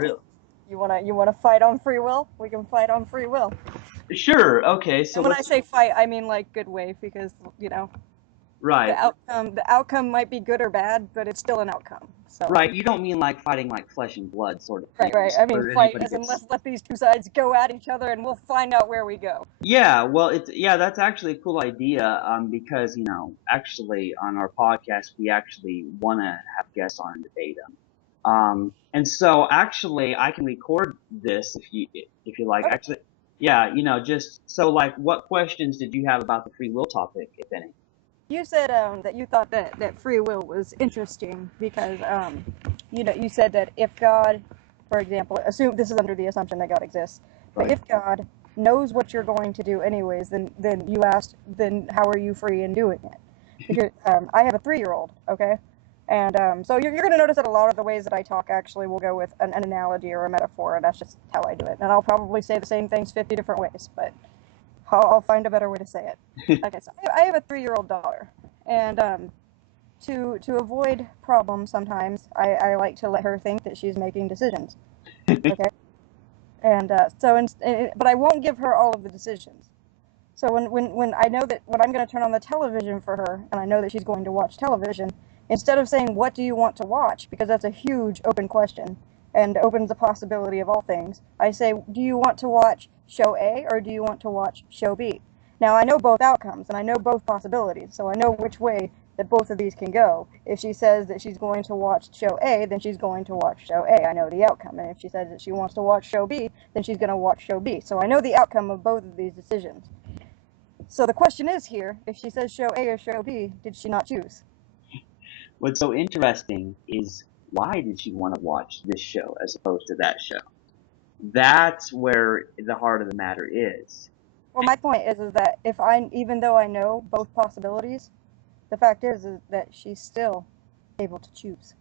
Really? You wanna fight on free will? We can fight on free will. Sure. Okay. So And when I let's. say fight, I mean like good way, because Right. the outcome might be good or bad, but it's still an outcome. So Right. You don't mean like fighting like flesh and blood sort of right. things, I mean where fight anybody as in gets. let these two sides go at each other, and we'll find out where we go. Yeah. Well, that's actually a cool idea. Because actually on our podcast we actually want to have guests on and debate them. And so actually I can record this if you like. Okay. Actually, yeah. Just so like, what questions did you have about the free will topic, if any? You said that you thought that free will was interesting because you said that if God, for example, assume this is under the assumption that God exists, but Right. if God knows what you're going to do anyways, then you asked, then how are you free in doing it? Because I have a 3-year-old, okay, and so you're going to notice that a lot of the ways that I talk actually will go with an analogy or a metaphor, and that's just how I do it. And I'll probably say the same things 50 different ways, but I'll find a better way to say it. Okay, so I have a 3-year-old daughter, and to avoid problems, sometimes I like to let her think that she's making decisions. Okay, and but I won't give her all of the decisions. So when I know that when I'm going to turn on the television for her, and I know that she's going to watch television, instead of saying what do you want to watch, because that's a huge open question and opens the possibility of all things, I say, do you want to watch show A or do you want to watch show B? Now I know both outcomes and I know both possibilities, so I know which way that both of these can go. If she says that she's going to watch show A, then she's going to watch show A. I know the outcome. And if she says that she wants to watch show B, then she's going to watch show B. So I know the outcome of both of these decisions. So the question is here, if she says show A or show B, did she not choose? What's so interesting is, why did she want to watch this show as opposed to that show? That's where the heart of the matter is. Well, my point is that even though I know both possibilities, the fact is that she's still able to choose.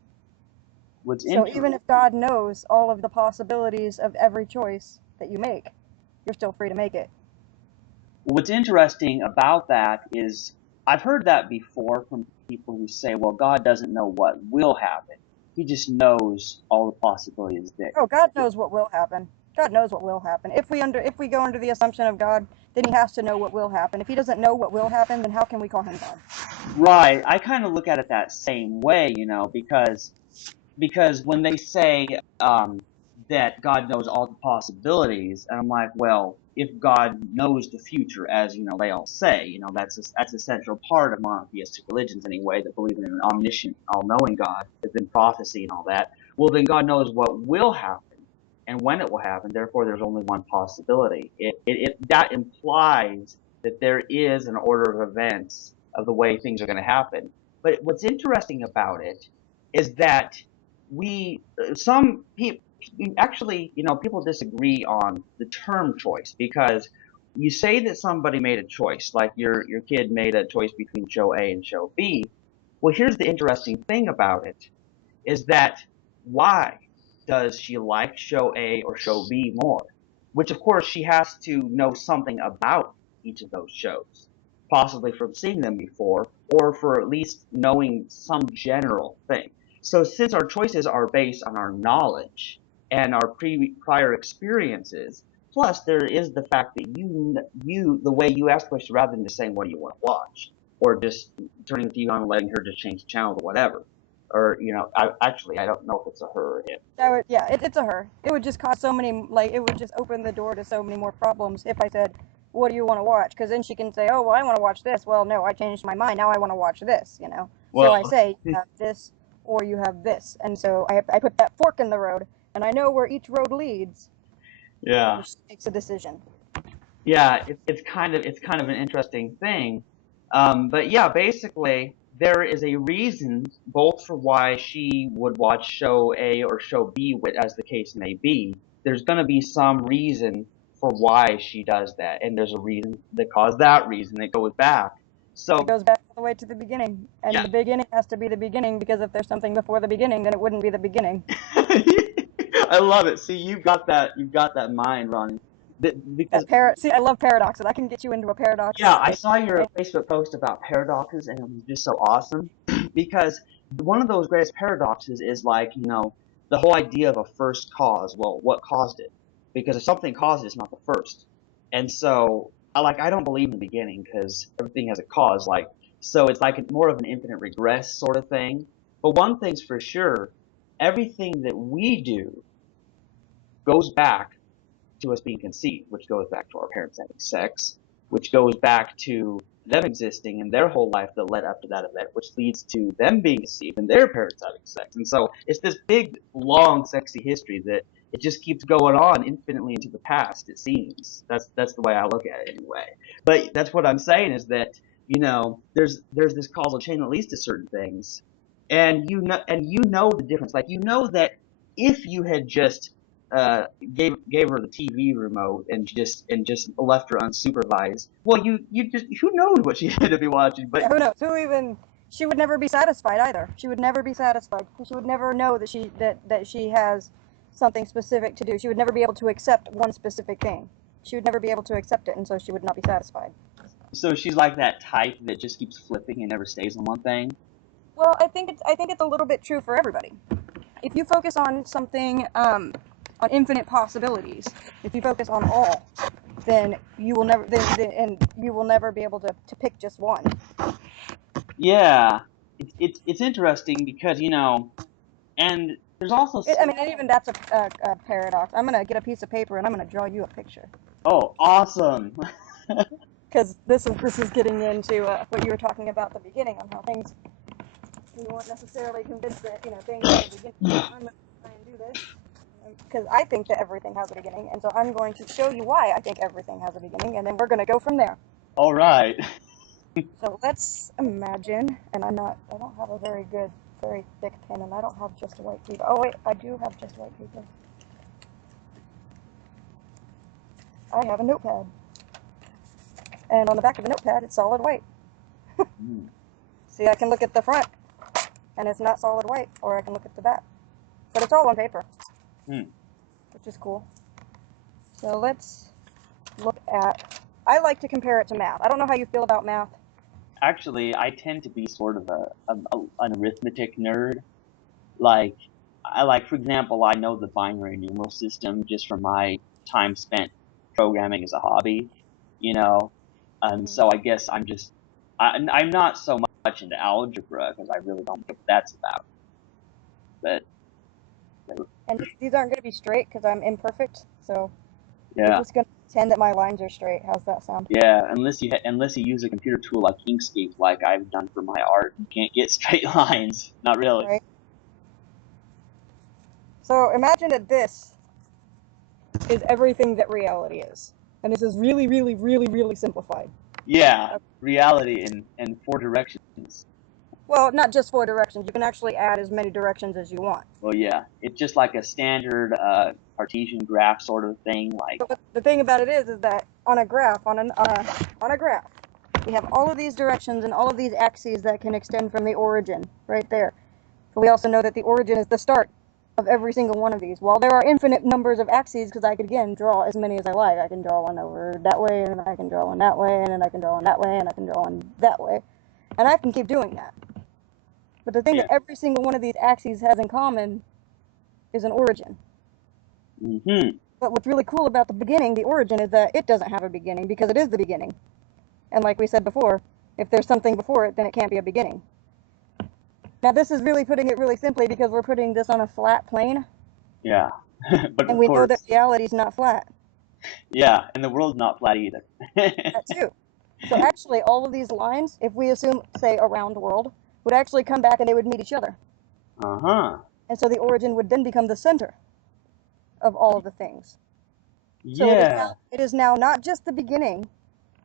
What's So inter- even if God knows all of the possibilities of every choice that you make, you're still free to make it. What's interesting about that is, I've heard that before from people who say, well, God doesn't know what will happen. He just knows all the possibilities there. Oh, God knows what will happen. God knows what will happen. If we go under the assumption of God, then he has to know what will happen. If he doesn't know what will happen, then how can we call him God? Right. I kind of look at it that same way, because when they say that God knows all the possibilities, and I'm like, well, if God knows the future, as they all say, that's a central part of monotheistic religions anyway, that believe in an omniscient, all-knowing God, that's in prophecy and all that. Well, then God knows what will happen and when it will happen. Therefore, there's only one possibility. That implies that there is an order of events of the way things are going to happen. But what's interesting about it is that some people, actually, people disagree on the term choice, because you say that somebody made a choice, like your kid made a choice between show A and show B. Well, here's the interesting thing about it, is that, why does she like show A or show B more? Which, of course, she has to know something about each of those shows, possibly from seeing them before, or for at least knowing some general thing. So since our choices are based on our knowledge and our prior experiences, plus there is the fact that the way you ask questions, rather than just saying, what do you want to watch? Or just turning the TV on and letting her just change the channel or whatever. Or, I don't know if it's a her or him. It's a her. It would just cause so many, like, it would just open the door to so many more problems if I said, what do you want to watch? Because then she can say, oh, well, I want to watch this. Well, no, I changed my mind. Now I want to watch this. So I Well, say, you have this or you have this. And so I put that fork in the road, and I know where each road leads, yeah. and she makes a decision. Yeah, it's kind of an interesting thing. But yeah, basically there is a reason both for why she would watch show A or show B, as the case may be. There's going to be some reason for why she does that, and there's a reason that caused that reason that goes back. It So goes back all the way to the beginning. And yeah. the beginning has to be the beginning, because if there's something before the beginning, then it wouldn't be the beginning. I love it. See, you've got that. You've got that mind, Ronnie. Because See, I love paradoxes. I can get you into a yeah, paradox. I saw your Facebook post about paradoxes, and it was just so awesome because one of those greatest paradoxes is like, the whole idea of a first cause. Well, what caused it? Because if something caused it, it's not the first. And so, I don't believe in the beginning because everything has a cause. So it's like more of an infinite regress sort of thing. But one thing's for sure, everything that we do goes back to us being conceived, which goes back to our parents having sex, which goes back to them existing and their whole life that led up to that event, which leads to them being conceived and their parents having sex. And so it's this big, long, sexy history that it just keeps going on infinitely into the past, it seems. That's the way I look at it anyway. But that's what I'm saying is that, there's this causal chain that leads to certain things. And you know the difference. Like you know that if you had just uh, gave her the TV remote and just left her unsupervised. Well, you just who knows what she had to be watching, but Who knows? She would never be satisfied either. She would never be satisfied. She would never know that she has something specific to do. She would never be able to accept one specific thing. She would never be able to accept it, and so she would not be satisfied. so she's like that type that just keeps flipping and never stays on one thing. Well, I think it's a little bit true for everybody. If you focus on something, on infinite possibilities, if you focus on all, then you will never be able to pick just one. Yeah, it's interesting because and there's also I mean, and even that's a paradox. I'm gonna get a piece of paper and I'm gonna draw you a picture, oh awesome. because this is getting into what you were talking about at the beginning on how things you weren't necessarily convinced that things at the beginning. I'm gonna try and do this because I think that everything has a beginning, and so I'm going to show you why I think everything has a beginning, and then we're gonna go from there. All right. So let's imagine, and I don't have a very thick pen, and I don't have just white paper. Oh wait, I do have just white paper. I have a notepad, and on the back of the notepad, it's solid white. Mm. See, I can look at the front, and it's not solid white, or I can look at the back, but it's all on paper, Mm. which is cool. So let's look at. I like to compare it to math. I don't know how you feel about math. Actually, I tend to be sort of an arithmetic nerd. Like, for example, I know the binary numeral system just from my time spent programming as a hobby, you know, and Mhm. so I guess I'm not so much into algebra because I really don't know what that's about. But And these aren't going to be straight because I'm imperfect, so we're yeah, just going to pretend that my lines are straight. How's that sound? yeah, unless you use a computer tool like Inkscape, like I've done for my art, you can't get straight lines. Not really. Right? So imagine that this is everything that reality is. And this is really, really, really, really simplified. Yeah, reality in four directions. Well, not just four directions. You can actually add as many directions as you want. Well, yeah, it's just like a standard Cartesian graph sort of thing. Like, But the thing about it is that on a graph, on a graph, we have all of these directions and all of these axes that can extend from the origin right there. But we also know that the origin is the start of every single one of these. While there are infinite numbers of axes, because I could again draw as many as I like. I can draw one over that way, and then I can draw one that way, and then I can draw one that way, and I can draw one that way. And I can keep doing that. But the thing yeah, that every single one of these axes has in common is an origin. mm-hmm, But what's really cool about the beginning, the origin, is that it doesn't have a beginning because it is the beginning. And like we said before, if there's something before it, then it can't be a beginning. Now this is really putting it really simply because we're putting this on a flat plane, yeah, but and of we know that course, reality is not flat. yeah, and the world's not flat either. That too. So actually, all of these lines, if we assume, say, a round world, would actually come back and they would meet each other. Uh-huh. And so the origin would then become the center of all of the things. So Yeah. it is now not just the beginning,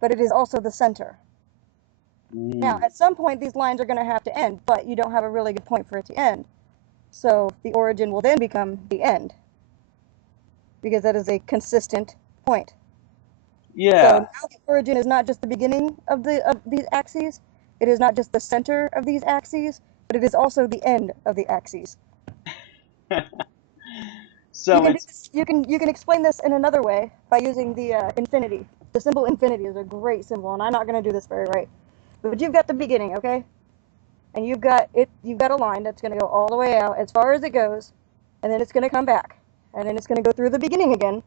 but it is also the center. Now, Mm. at some point, these lines are going to have to end, but you don't have a really good point for it to end. So the origin will then become the end, because that is a consistent point. So Yeah. now the origin is not just the beginning of these axes. It is not just the center of these axes, but it is also the end of the axes. You So can do it's this, you can explain this in another way by using the infinity. The symbol infinity is a great symbol, and I'm not going to do this very right. But you've got the beginning, okay? And you've got a line that's going to go all the way out as far as it goes, and then it's going to come back, and then it's going to go through the beginning again,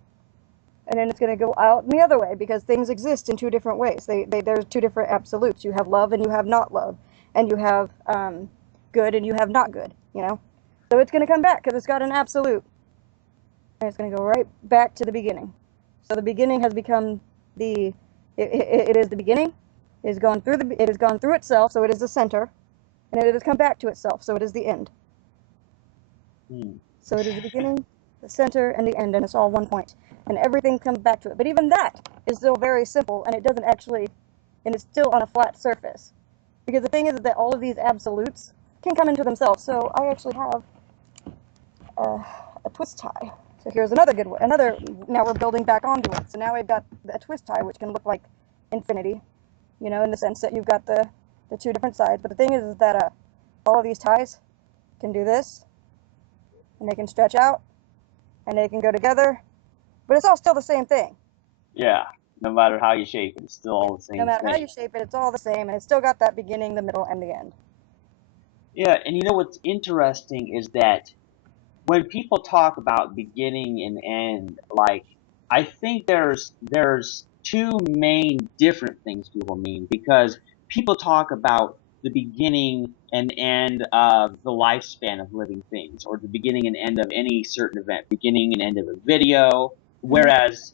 and then it's going to go out in the other way, because things exist in two different ways. There's two different absolutes. You have love and you have not love, and you have good and you have not good, you know? So it's going to come back because it's got an absolute, and it's going to go right back to the beginning. So the beginning has become it is the beginning. It has gone through itself, so it is the center, and it has come back to itself, so it is the end. So it is the beginning, the center, and the end, and it's all one point, and everything comes back to it. But even that is still very simple, and it doesn't actually, and it's still on a flat surface, because the thing is that all of these absolutes can come into themselves. So I actually have a twist tie. So here's another good one. Now we're building back onto it. So now we've got a twist tie, which can look like infinity, you know, in the sense that you've got the two different sides. But the thing is that all of these ties can do this, and they can stretch out, and they can go together, but it's all still the same thing. Yeah, no matter how you shape it, it's still all the same No matter thing. how you shape it, it's all the same, and it's still got that beginning, the middle, and the end. Yeah, and you know what's interesting is that when people talk about beginning and end, like I think there's two main different things people mean, because people talk about the beginning and end of the lifespan of living things, or the beginning and end of any certain event, beginning and end of a video, whereas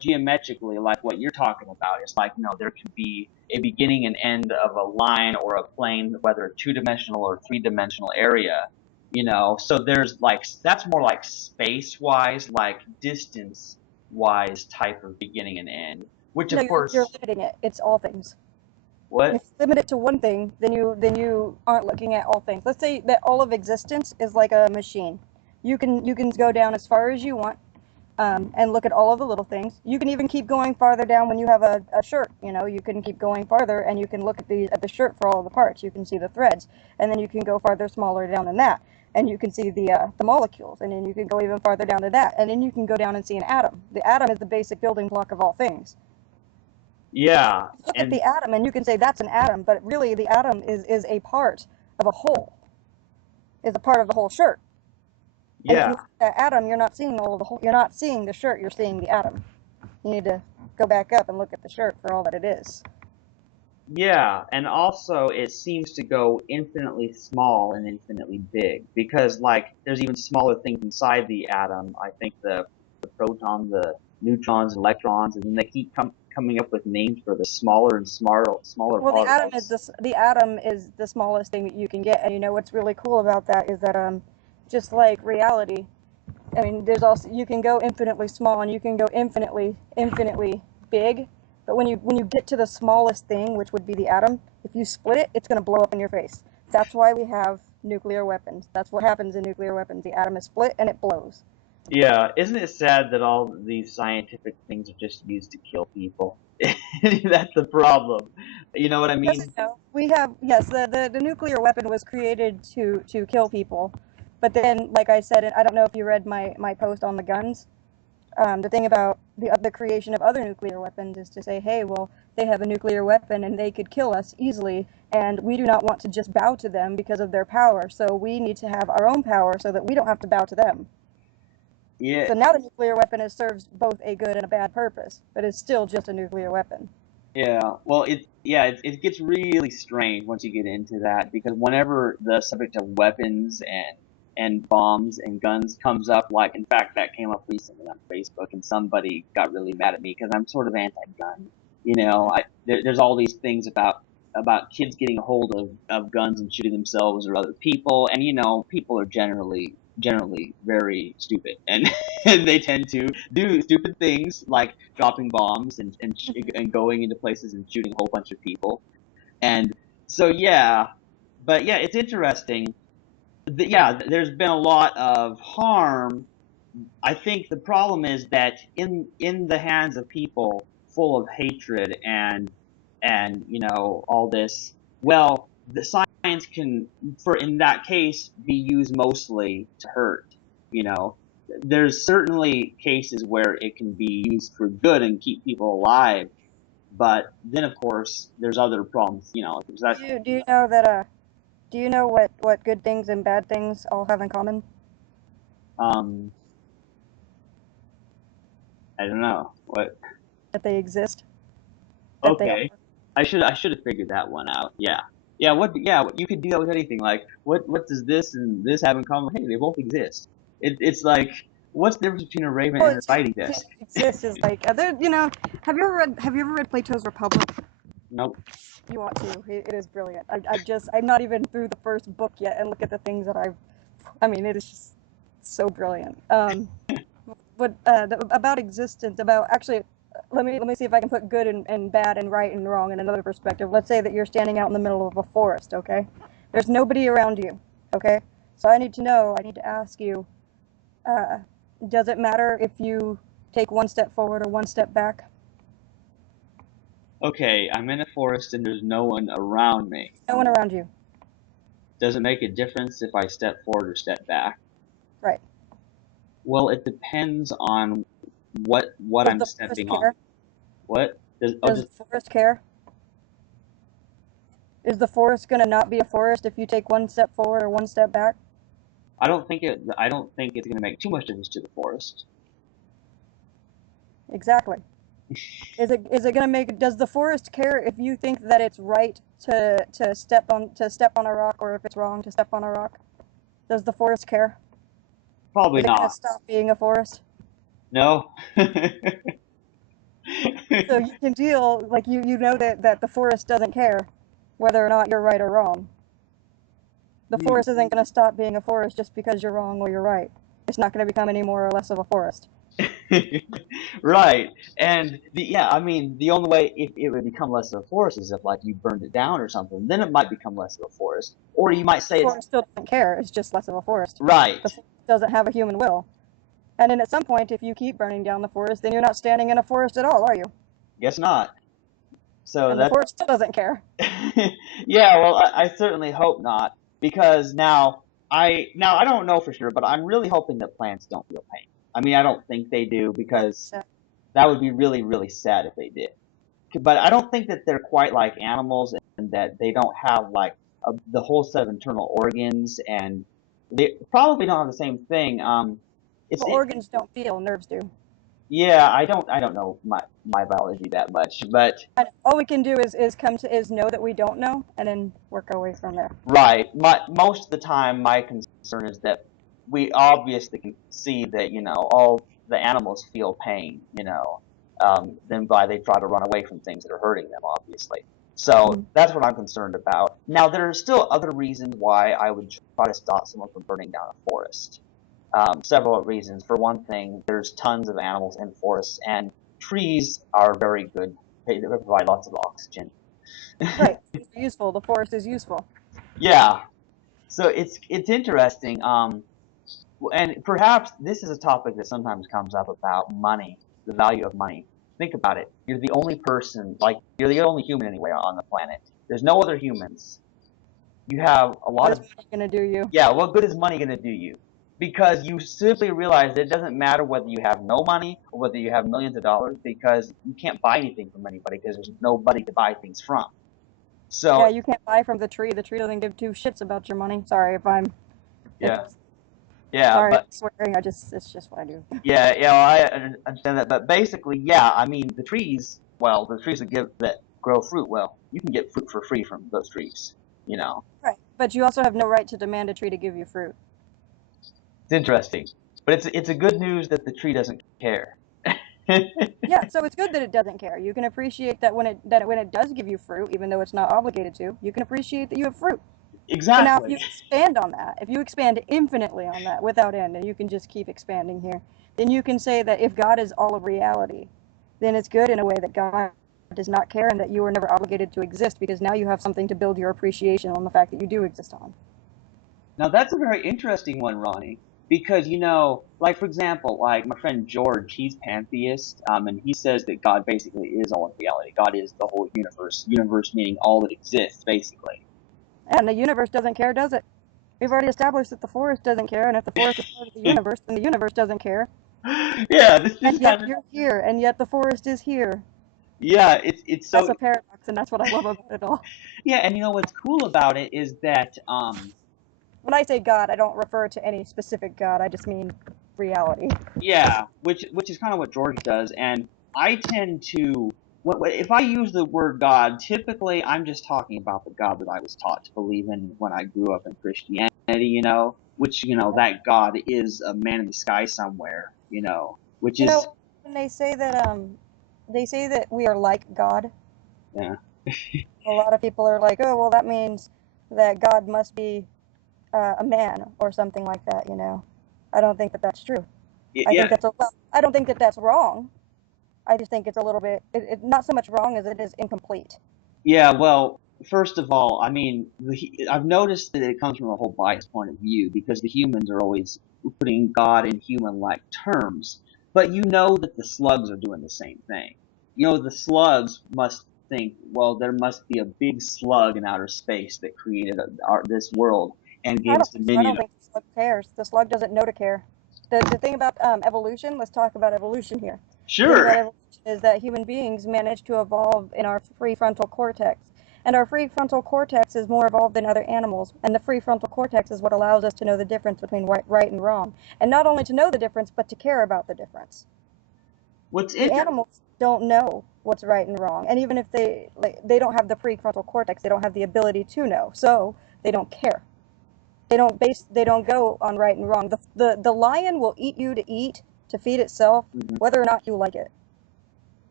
geometrically, like what you're talking about, it's like, no, there could be a beginning and end of a line or a plane, whether a two-dimensional or three-dimensional area, so there's like, that's more like space wise, like distance wise type of beginning and end, which No, of you're course, limiting it. It's all things. If what? you limit it to one thing, then you aren't looking at all things. Let's say that all of existence is like a machine. You can go down as far as you want, and look at all of the little things. You can even keep going farther down when you have a shirt. You know, you can keep going farther, and you can look at the shirt for all of the parts. You can see the threads, and then you can go farther, smaller down than that, and you can see the molecules, and then you can go even farther down to that, and then you can go down and see an atom. The atom is the basic building block of all things. Yeah, Look at and the atom, and you can say that's an atom, but really the atom is a part of a whole, is a part of the whole shirt. And if you yeah, look at that atom, you're not seeing all of the whole, you're not seeing the shirt, you're seeing the atom. You need to go back up and look at the shirt for all that it is. yeah, and also it seems to go infinitely small and infinitely big, because like there's even smaller things inside the atom. I think the protons, the neutrons, electrons, and then they keep coming up with names for the smaller and smaller Well, particles. the atom is the smallest thing that you can get, and you know what's really cool about that is that just like reality, I mean, there's also, you can go infinitely small and you can go infinitely big, but when you get to the smallest thing, which would be the atom, if you split it, it's going to blow up in your face. That's why we have nuclear weapons. That's what happens in nuclear weapons. The atom is split and it blows. Yeah, isn't it sad that all these scientific things are just used to kill people? That's the problem. You know what I Yes and mean? no. We have, yes, the nuclear weapon was created to kill people, but then, like I said, I don't know if you read my post on the guns. The thing about the creation of other nuclear weapons is to say, hey, well, they have a nuclear weapon and they could kill us easily, and we do not want to just bow to them because of their power. So we need to have our own power so that we don't have to bow to them. Yeah, So now the nuclear weapon serves both a good and a bad purpose, but it's still just a nuclear weapon. yeah. Well, it gets really strange once you get into that, because whenever the subject of weapons and bombs and guns comes up, like in fact that came up recently on Facebook, and somebody got really mad at me because I'm sort of anti-gun. There's all these things about kids getting a hold of guns and shooting themselves or other people, and people are generally very stupid, and and they tend to do stupid things like dropping bombs and going into places and shooting a whole bunch of people. And so yeah, but yeah, it's interesting. Yeah, there's been a lot of harm. I think the problem is that in the hands of people full of hatred and all this, well, the science can, for in that case, be used mostly to hurt. You know, there's certainly cases where it can be used for good and keep people alive, but then of course there's other problems. There's that. Do you know that do you know what good things and bad things all have in common? Um, I don't know. What? That they exist, that they are. Okay. I should have figured that one out. Yeah. Yeah, you could do that with anything. Like, what does this and this have in common? Hey, they both exist. It's like, what's the difference between a raven Well, and a it's just writing that desk? they exist is like, have you ever read Plato's Republic? Nope. You ought to. It is brilliant. I'm not even through the first book yet, and look at the things that I mean, it is just so brilliant. But about existence, about actually, let me see if I can put good and bad and right and wrong in another perspective. Let's say that you're standing out in the middle of a forest, okay? There's nobody around you, okay? So I need to ask you, uh, does it matter if you take one step forward or one step back? Okay, I'm in a forest and there's no one around me. No one around you, Does it make a difference if I step forward or step back? right? Well, it depends on what Does I'm the forest stepping on. care? What? Does the forest care? Is the forest gonna not be a forest if you take one step forward or one step back? I don't think it's going to make too much difference to the forest. Exactly. Is it gonna make? Does the forest care if you think that it's right to step on a rock, or if it's wrong to step on a rock? Does the forest care? Probably Is it gonna not. stop being a forest? No. So you can deal like you know that the forest doesn't care whether or not you're right or wrong. The forest isn't gonna stop being a forest just because you're wrong or you're right. It's not gonna become any more or less of a forest. Right. And I mean, the only way if it would become less of a forest is if like you burned it down or something. Then it might become less of a forest. Or you might The say it's forest still doesn't care. It's just less of a forest. right. The forest doesn't have a human will. And then at some point, if you keep burning down the forest, then you're not standing in a forest at all, are you? Guess not. So And the that forest still doesn't care. yeah, well, I certainly hope not because now I don't know for sure, but I'm really hoping that plants don't feel pain. I mean, I don't think they do because So, that would be really, really sad if they did. But I don't think that they're quite like animals and that they don't have like the whole set of internal organs and they probably don't have the same thing. It's well, organs don't feel, nerves do. yeah, I don't know my biology that much, but And all we can do is know that we don't know, and then work our way from there. right. Most of the time, my concern is that we obviously can see that all the animals feel pain. Then why they try to run away from things that are hurting them, obviously. So Mm. that's what I'm concerned about. Now there are still other reasons why I would try to stop someone from burning down a forest. Several reasons. For one thing, there's tons of animals in forests, and trees are very good. They provide lots of oxygen. Right. Trees are useful. The forest is useful. Yeah, so it's interesting. And perhaps this is a topic that sometimes comes up about money, the value of money. Think about it. You're the only person, like you're the only human anyway on the planet. There's no other humans. You have a lot What is of money gonna do you? yeah. What good is money going to do you? Because you simply realize that it doesn't matter whether you have no money or whether you have millions of dollars because you can't buy anything from anybody because there's nobody to buy things from. Yeah, So you can't buy from the tree. The tree doesn't give two shits about your money. Sorry if I'm. It's yeah, yeah, sorry, but swearing. It's just what I do. yeah, well, I understand that, but basically, yeah, I mean, the trees that grow fruit, well, you can get fruit for free from those trees. You know, Right. But you also have no right to demand a tree to give you fruit. it's interesting, but it's a good news that the tree doesn't care. Yeah, so it's good that it doesn't care. You can appreciate that when it does give you fruit, even though it's not obligated to. You can appreciate that you have fruit. So now, if Exactly. you expand on that, if you expand infinitely on that without end, and you can just keep expanding here, then you can say that if God is all of reality, then it's good in a way that God does not care and that you are never obligated to exist because now you have something to build your appreciation on the fact that you do exist on. Now that's a very interesting one, Ronnie, because like for example, like my friend George, he's pantheist, and he says that God basically is all of reality. God is the whole universe. Universe meaning all that exists, basically. And the universe doesn't care, does it? We've already established that the forest doesn't care, and if the forest is part of the universe, then the universe doesn't care. Yeah, this And yet kind of you're here, and yet the forest is here. yeah, it's That's so a paradox, and that's what I love about it all. yeah, and what's cool about it is that when I say God, I don't refer to any specific God. I just mean reality. Yeah, which is kind of what George does, and I tend to if I use the word God, typically I'm just talking about the God that I was taught to believe in when I grew up in Christianity, which that God is a man in the sky somewhere, which You is know, when they say that we are like God. yeah, A lot of people are like, oh, well, that means that God must be a man or something like that. I don't think that that's true. I think yeah, that's well, I don't think that that's wrong. I just think it's a little bit, not so much wrong as it is incomplete. yeah. Well, first of all, I mean, I've noticed that it comes from a whole biased point of view because the humans are always putting God in human-like terms, but you know that the slugs are doing the same thing. The slugs must think, well, there must be a big slug in outer space that created this world and I gave us don't think so. I dominion. don't think the slug cares. The slug doesn't know to care. The thing about evolution, let's talk about evolution here. The thing about Sure. evolution is that human beings managed to evolve in our prefrontal cortex. And our prefrontal cortex is more evolved than other animals. And the prefrontal cortex is what allows us to know the difference between right and wrong. And not only to know the difference, but to care about the difference. What's The interesting? animals don't know what's right and wrong. And even if they don't have the prefrontal cortex, they don't have the ability to know. So they don't care. They don't go on right and wrong. The lion will eat you to eat to feed itself, whether or not you like it.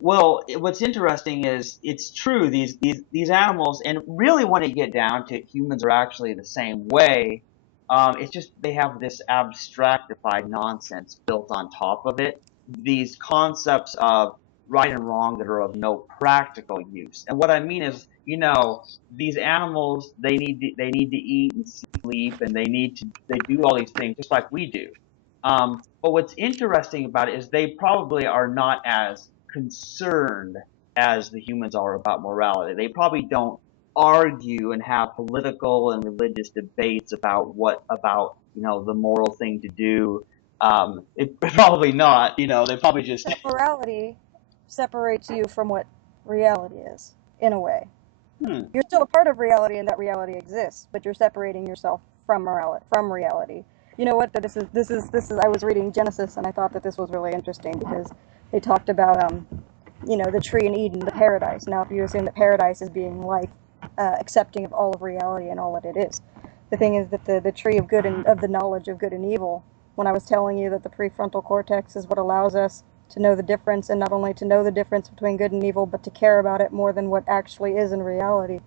Well, what's interesting is it's true. These animals, and really, when you get down to it, humans are actually the same way. It's just they have this abstractified nonsense built on top of it. These concepts of right and wrong that are of no practical use. And what I mean is, these animals they need to eat and sleep, and they do all these things just like we do. But what's interesting about it is they probably are not as concerned as the humans are about morality. They probably don't argue and have political and religious debates about the moral thing to do. Probably not. They probably just That morality separates you from what reality is, in a way. hmm, You're still a part of reality, and that reality exists, but you're separating yourself from morality, from reality. You know what? This is. I was reading Genesis, and I thought that this was really interesting because they talked about the tree in Eden, the paradise. Now, if you assume that paradise is being like accepting of all of reality and all that it is, the thing is that the tree of good and of the knowledge of good and evil. When I was telling you that the prefrontal cortex is what allows us to know the difference, and not only to know the difference between good and evil, but to care about it more than what actually is in reality.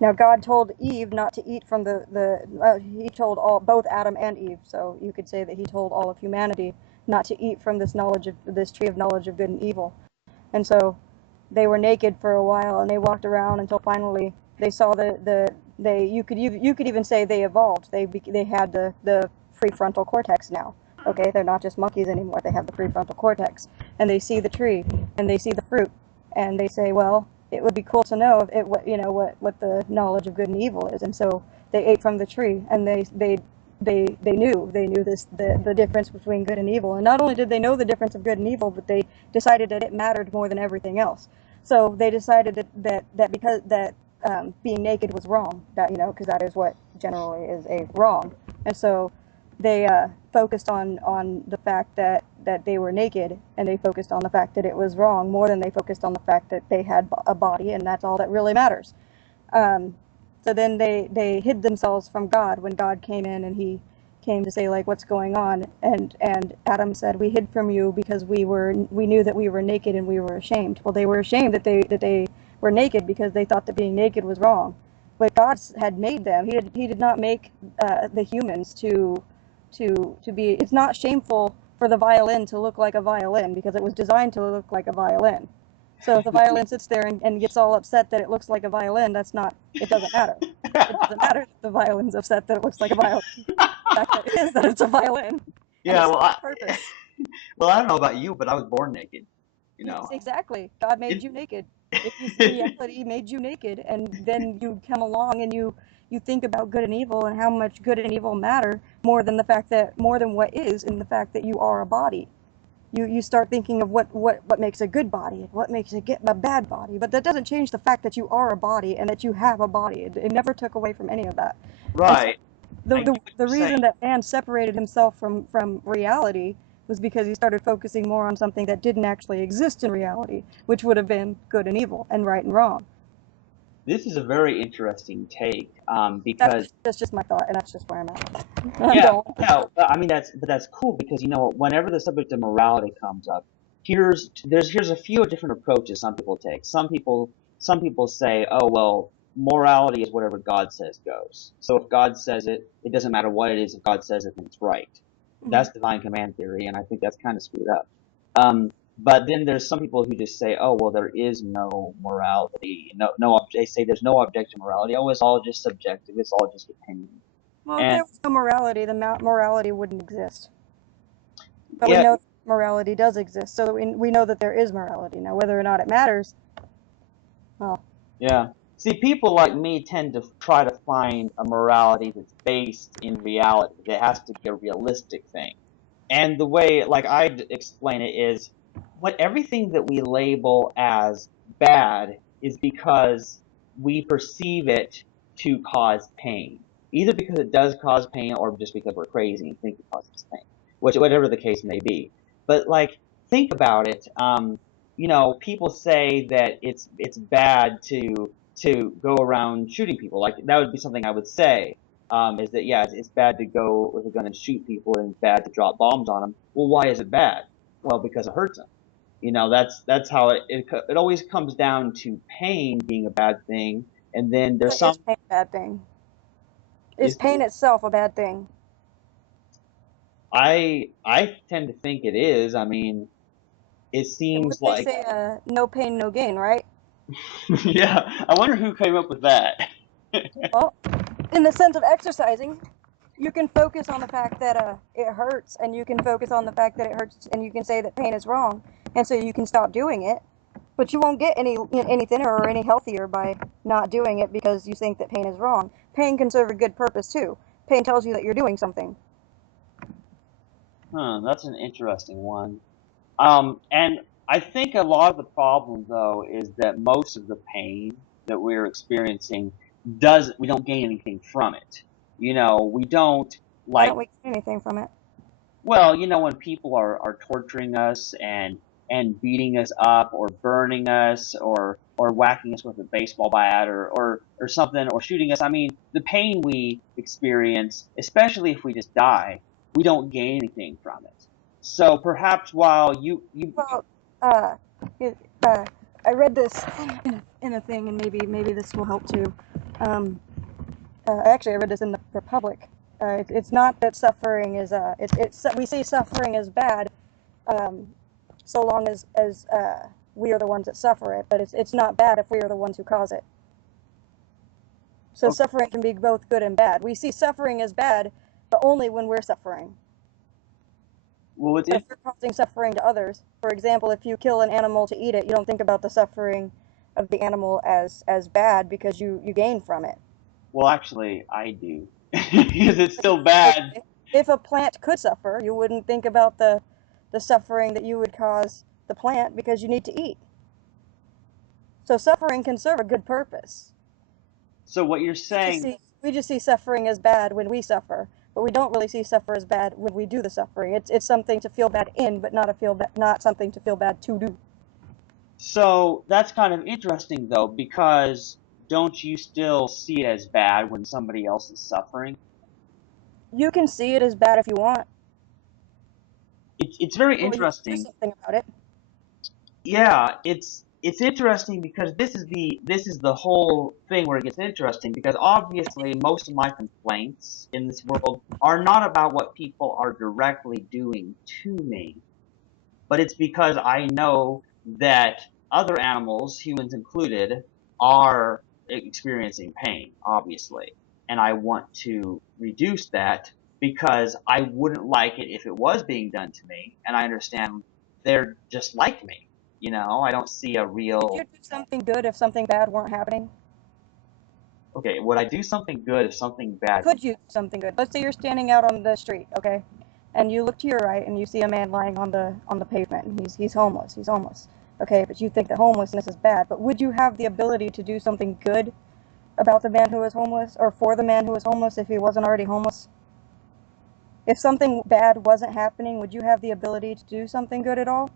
Now, God told Eve not to eat from he told both Adam and Eve, so you could say that he told all of humanity not to eat from this tree of knowledge of good and evil. And so they were naked for a while, and they walked around until finally they saw you could even say they evolved. They had the prefrontal cortex now. Okay, they're not just monkeys anymore. They have the prefrontal cortex, and they see the tree and they see the fruit, and they say, well, it would be cool to know if it what what the knowledge of good and evil is. And so they ate from the tree, and they knew the difference between good and evil. And not only did they know the difference of good and evil, but they decided that it mattered more than everything else. So they decided that because that being naked was wrong, that because that is what generally is a wrong. And so they focused on the fact that they were naked, and they focused on the fact that it was wrong more than they focused on the fact that they had a body, and that's all that really matters. Um, so then they hid themselves from God when God came in, and he came to say, like, what's going on? And Adam said, we hid from you because we knew that we were naked and we were ashamed. Well, they were ashamed that they were naked because they thought that being naked was wrong. But God had made them. He did not make the humans to be. It's not shameful for the violin to look like a violin because it was designed to look like a violin. So if the violin sits there and gets all upset that it looks like a violin, it doesn't matter. It doesn't matter that the violin's upset that it looks like a violin. The fact that it is that it's a violin, and it yeah. serves a purpose. Well, I don't know about you, but I was born naked. You know. Yes, exactly. God made It, you naked. Reality made you naked, and then you come along and you think about good and evil and how much good and evil matter more than what is in the fact that you are a body. You start thinking of what makes a good body and what makes a bad body, but that doesn't change the fact that you are a body and that you have a body. It never took away from any of that. And so right. The, I get the, what the you're saying. reason that man separated himself from reality was because he started focusing more on something that didn't actually exist in reality, which would have been good and evil and right and wrong. This is a very interesting take, because That's just my thought, and that's just where I'm at. I'm yeah, going. no, I mean that's cool because whenever the subject of morality comes up, here's a few different approaches some people take. Some people say, oh well, morality is whatever God says goes. So if God says it, it doesn't matter what it is. If God says it, then it's right. Mhm. That's divine command theory, and I think that's kind of screwed up. But then there's some people who just say, oh well, there is no morality. They say there's no objective morality. Oh, it's all just subjective. It's all just opinion. Well, if And there was no morality, then morality wouldn't exist. But we yeah, know morality does exist, so we know that there is morality. Now, whether or not it matters, well, yeah. See, people like me tend to try to find a morality that's based in reality. That has to be a realistic thing. And the way, like explain it, is what everything that we label as bad is because we perceive it to cause pain. Either because it does cause pain or just because we're crazy and think it causes pain. Whatever the case may be. But like, think about it. People say that it's bad to go around shooting people. Like that would be something I would say, is that yeah, it's bad to go with a gun and shoot people, and it's bad to drop bombs on them. Well, why is it bad? Well, because it hurts them. That's how it always comes down to pain being a bad thing, and then there's is some pain a bad thing? Is is pain itself a bad thing? I tend to think it is. I mean, it What seems they like say, no pain, no gain, right? yeah. I wonder who came up with that. Well, in the sense of exercising, you can focus on the fact that it hurts, and you can focus on the fact that it hurts, and you can say that pain is wrong, and so you can stop doing it. But you won't get any thinner or any healthier by not doing it because you think that pain is wrong. Pain can serve a good purpose too. Pain tells you that you're doing something. Huh, that's an interesting one. And I think a lot of the problem, though, is that most of the pain that we're experiencing we don't gain anything from it. We don't Why like, don't we get anything from it? well, when people are torturing us and beating us up or burning us or whacking us with a baseball bat or something or shooting us. I mean, the pain we experience, especially if we just die, we don't gain anything from it. So perhaps while you Well, uh, it, uh, I read this in a thing, and maybe this will help too. Um, actually, I read this in the Republic. It's not that suffering is we say suffering is bad, um, so long as we are the ones that suffer it, but it's not bad if we are the ones who cause it. So okay, suffering can be both good and bad. We see suffering as bad, but only when we're suffering. well, But if you're causing suffering to others, for example, if you kill an animal to eat it, you don't think about the suffering of the animal as bad because you gain from it. well, actually, I do because it's But you still bad. if a plant could suffer, you wouldn't think about the suffering that you would cause the plant because you need to eat. So suffering can serve a good purpose. So what you're We just saying, see we just see suffering as bad when we suffer, but we don't really see suffer as bad when we do the suffering. It's something to feel bad in, but not something to feel bad to do. so that's kind of interesting though, because don't you still see it as bad when somebody else is suffering? You can see it as bad if you want, It's very but you can do interesting. something about it. Yeah, it's interesting because this is the whole thing where it gets interesting, because obviously most of my complaints in this world are not about what people are directly doing to me, but it's because I know that other animals, humans included, are experiencing pain, obviously. And I want to reduce that because I wouldn't like it if it was being done to me. And I understand they're just like me. I don't see a Could you real. do something good if something bad weren't happening? Okay, would I do something good if something bad? Could you do something good? Let's say you're standing out on the street, okay, and you look to your right and you see a man lying on the pavement. And he's homeless. Okay, but you think that homelessness is bad. But would you have the ability to do something good about the man who was homeless, or for the man who was homeless if he wasn't already homeless? If something bad wasn't happening, would you have the ability to do something good at all?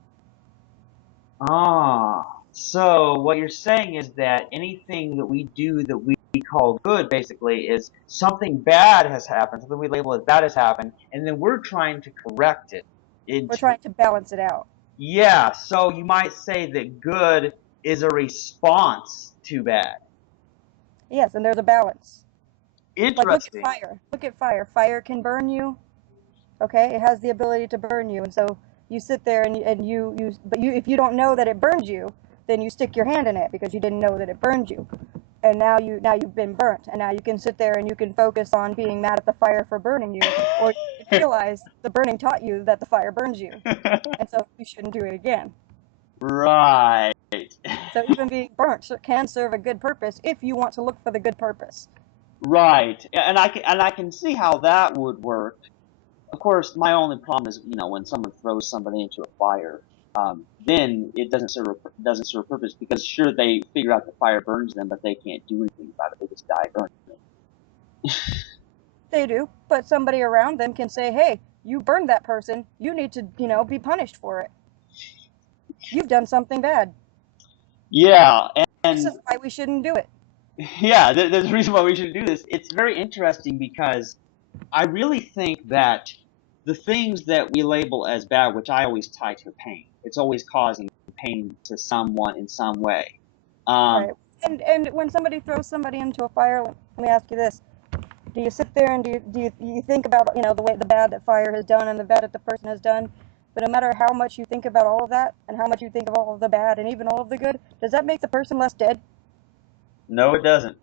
Ah, so what you're saying is that anything that we do that we call good basically is something bad has happened, something we label as bad has happened, and then we're trying to correct it We're into, trying to balance it out. yeah, so you might say that good is a response to bad. Yes, and there's a balance. Like, look at Interesting. fire. Look at fire. Fire can burn you. Okay, it has the ability to burn you, and so you sit there but if you don't know that it burns you, then you stick your hand in it because you didn't know that it burned you, and now you've been burnt, and now you can sit there and you can focus on being mad at the fire for burning you, or you can realize the burning taught you that the fire burns you, and so you shouldn't do it again. Right. So even being burnt can serve a good purpose if you want to look for the good purpose. Right. And I can see how that would work. Of course, my only problem is, when someone throws somebody into a fire, then it doesn't serve a purpose because sure they figure out the fire burns them, but they can't do anything about it. They just die burning. They do, but somebody around them can say, hey, you burned that person, you need to, be punished for it. You've done something bad. Yeah, This and is why we shouldn't do it. yeah, there's a reason why we should do this. It's very interesting because I really think that the things that we label as bad, which I always tie to pain, it's always causing pain to someone in some way. Right. Um, And when somebody throws somebody into a fire, let me ask you this: do you sit there and do you think about the bad that fire has done and the bad that the person has done? But no matter how much you think about all of that and how much you think of all of the bad and even all of the good, does that make the person less dead? no, it doesn't.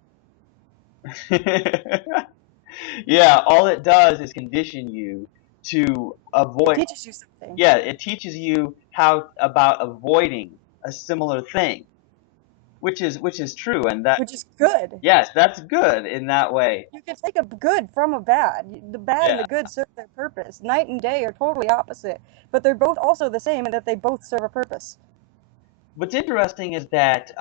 Yeah, all it does is condition you to It avoid. teaches you something, Yeah, it teaches you how about avoiding a similar thing, which is true, and that which is good. yes, that's good in that way. You can take a good from a bad. The bad and Yeah. the good serve their purpose. Night and day are totally opposite, but they're both also the same in that they both serve a purpose. What's interesting is that,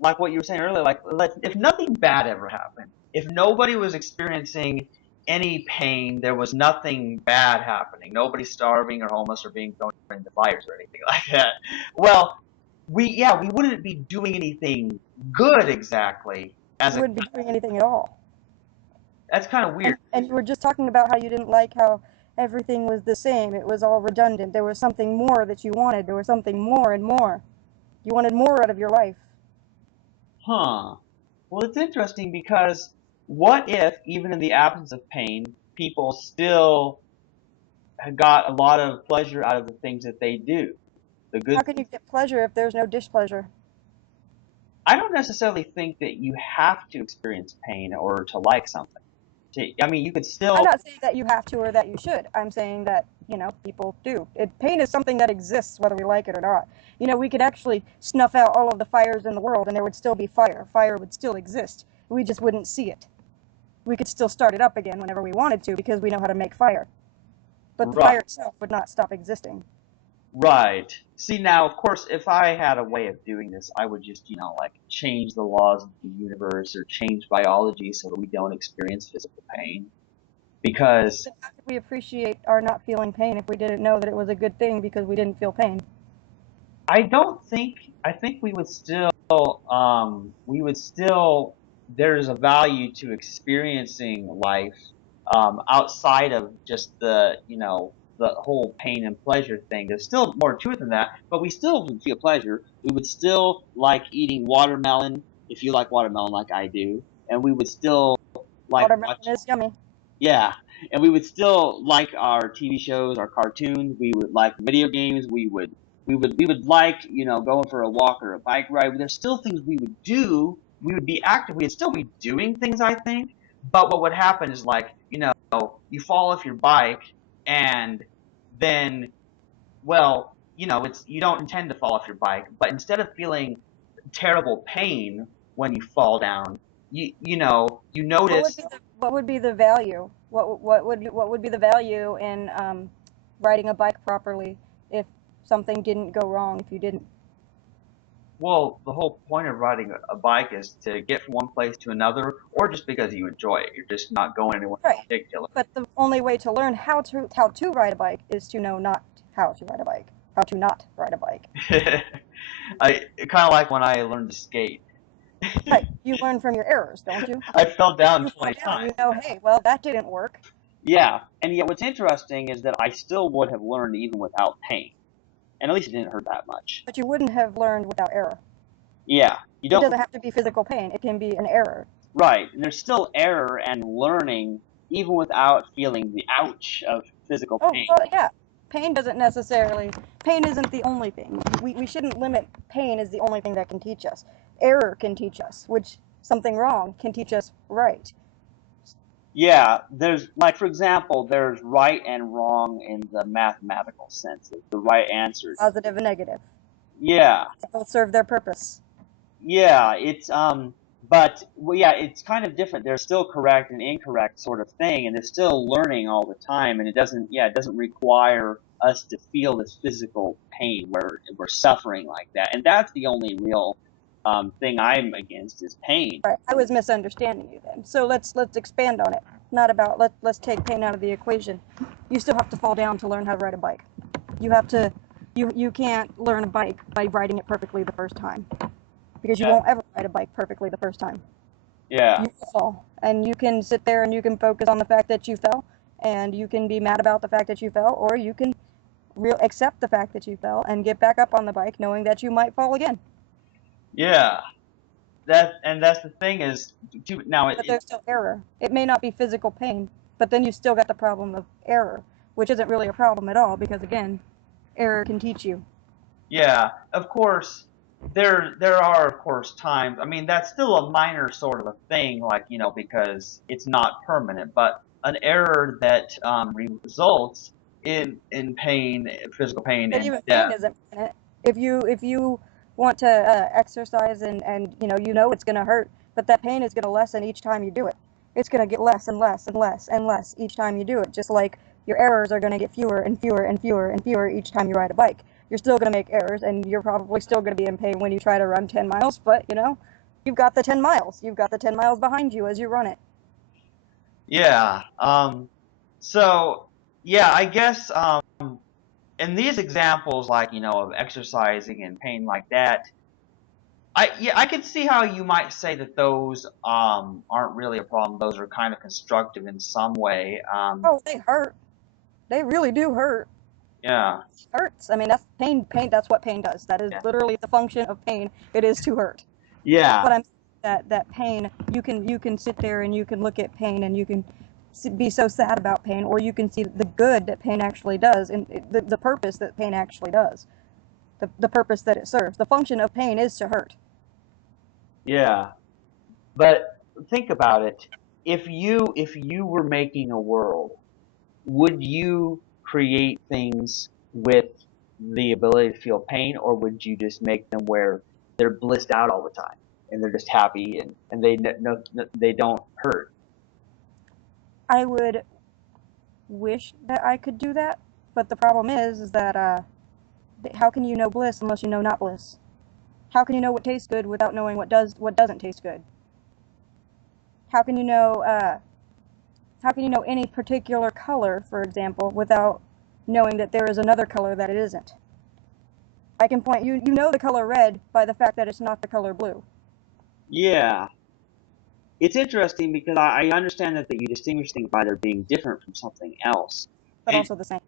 like what you were saying earlier, like if nothing bad ever happened, if nobody was experiencing any pain, there was nothing bad happening, nobody starving or homeless or being thrown into fires or anything like that. Well, we wouldn't be doing anything good exactly as You a. wouldn't be doing anything at all. That's kind of weird. And you were just talking about how you didn't like how everything was the same. It was all redundant. There was something more that you wanted. There was something more and more. You wanted more out of your life. Huh. Well, it's interesting because what if, even in the absence of pain, people still got a lot of pleasure out of the things that they do? The How good can you things. get pleasure if there's no displeasure? I don't necessarily think that you have to experience pain in order to like something. I mean, you could I'm still. not saying that you have to or that you should. I'm saying that, people do. Pain is something that exists whether we like it or not. We could actually snuff out all of the fires in the world and there would still be fire. Fire would still exist. We just wouldn't see it. We could still start it up again whenever we wanted to because we know how to make fire. But the Right, fire itself would not stop existing. right. See, now, of course, if I had a way of doing this, I would just, like change the laws of the universe or change biology so that we don't experience physical pain. Because Then how could we appreciate our not feeling pain if we didn't know that it was a good thing because we didn't feel pain? I don't think, I think we would still, there's a value to experiencing life, outside of just the whole pain and pleasure thing. There's still more to it than that, but we still would feel pleasure. We would still like eating watermelon if you like watermelon like I do, and we would still like Watermelon watch, is yummy. yeah, and we would still like our TV shows, our cartoons. We would like video games. We would like going for a walk or a bike ride. There's still things we would do. We would be active. We'd still be doing things, I think. But what would happen is like you fall off your bike and then it's you don't intend to fall off your bike, but instead of feeling terrible pain when you fall down, you notice. What would be the value? What would be the value in riding a bike properly if something didn't go wrong if you didn't? Well, the whole point of riding a bike is to get from one place to another, or just because you enjoy it. You're just not going anywhere in Right. particular. But the only way to learn how to ride a bike is to know not how to ride a bike. How to not ride a bike. I kind of like when I learned to skate. Right. You learn from your errors, don't you? I fell If down you fall 20 down, times. you know, hey, well, that didn't work. Yeah, and yet what's interesting is that I still would have learned even without pain, and at least it didn't hurt that much. But you wouldn't have learned without error. Yeah, you It don't. doesn't have to be physical pain. It can be an error. Right, and there's still error and learning even without feeling the ouch of physical Oh, pain. well, yeah. Pain doesn't necessarily. Pain isn't the only thing. We shouldn't limit pain as the only thing that can teach us. Error can teach us, which something wrong can teach us right. Yeah, there's like for example, there's right and wrong in the mathematical sense of the right answer. Positive and negative. Yeah, They both serve their purpose. yeah, but well, yeah, it's kind of different. There's still correct and incorrect sort of thing, and it's still learning all the time, and it doesn't require us to feel this physical pain where we're suffering like that, and that's the only real thing I'm against is pain. Right. I was misunderstanding you then. So let's expand on it. Not about let's take pain out of the equation. You still have to fall down to learn how to ride a bike. You have to you can't learn a bike by riding it perfectly the first time because you Yeah, won't ever ride a bike perfectly the first time. yeah, You fall, and you can sit there and you can focus on the fact that you fell, and you can be mad about the fact that you fell, or you can accept the fact that you fell and get back up on the bike knowing that you might fall again. yeah. That's the thing is, now But there's still error. It may not be physical pain, but then you still got the problem of error, which isn't really a problem at all because again, error can teach you. yeah, of course, there are of course times. I mean, that's still a minor sort of a thing, like because it's not permanent. But an error that results in pain, physical pain, But and even pain death. isn't permanent. If you want to exercise and you know it's going to hurt, but that pain is going to lessen each time you do it. It's going to get less and less and less and less each time you do it. Just like your errors are going to get fewer and fewer and fewer and fewer each time you ride a bike. You're still going to make errors, and you're probably still going to be in pain when you try to run 10 miles. But you've got the 10 miles. You've got the 10 miles behind you as you run it. Yeah. So yeah, I guess in these examples, like of exercising and pain like that, I could see how you might say that those aren't really a problem. Those are kind of constructive in some way. Oh, they hurt. They really do hurt. Yeah, Hurts. I mean, that's pain. Pain. That's what pain does. That is yeah, literally the function of pain. It is to hurt. yeah, But I'm that pain. You can sit there and you can look at pain and you can be so sad about pain, or you can see the good that pain actually does and the purpose that pain actually does. The purpose that it serves. The function of pain is to hurt. yeah. But think about it. If you were making a world, would you create things with the ability to feel pain, or would you just make them where they're blissed out all the time and they're just happy and they don't hurt? I would wish that I could do that, but the problem is that how can you know bliss unless you know not bliss? How can you know what tastes good without knowing what doesn't taste good? How can you know any particular color, for example, without knowing that there is another color that it isn't? I can point you know the color red by the fact that it's not the color blue. Yeah. It's interesting because I understand that you distinguish things by their being different from something else. But And also the same.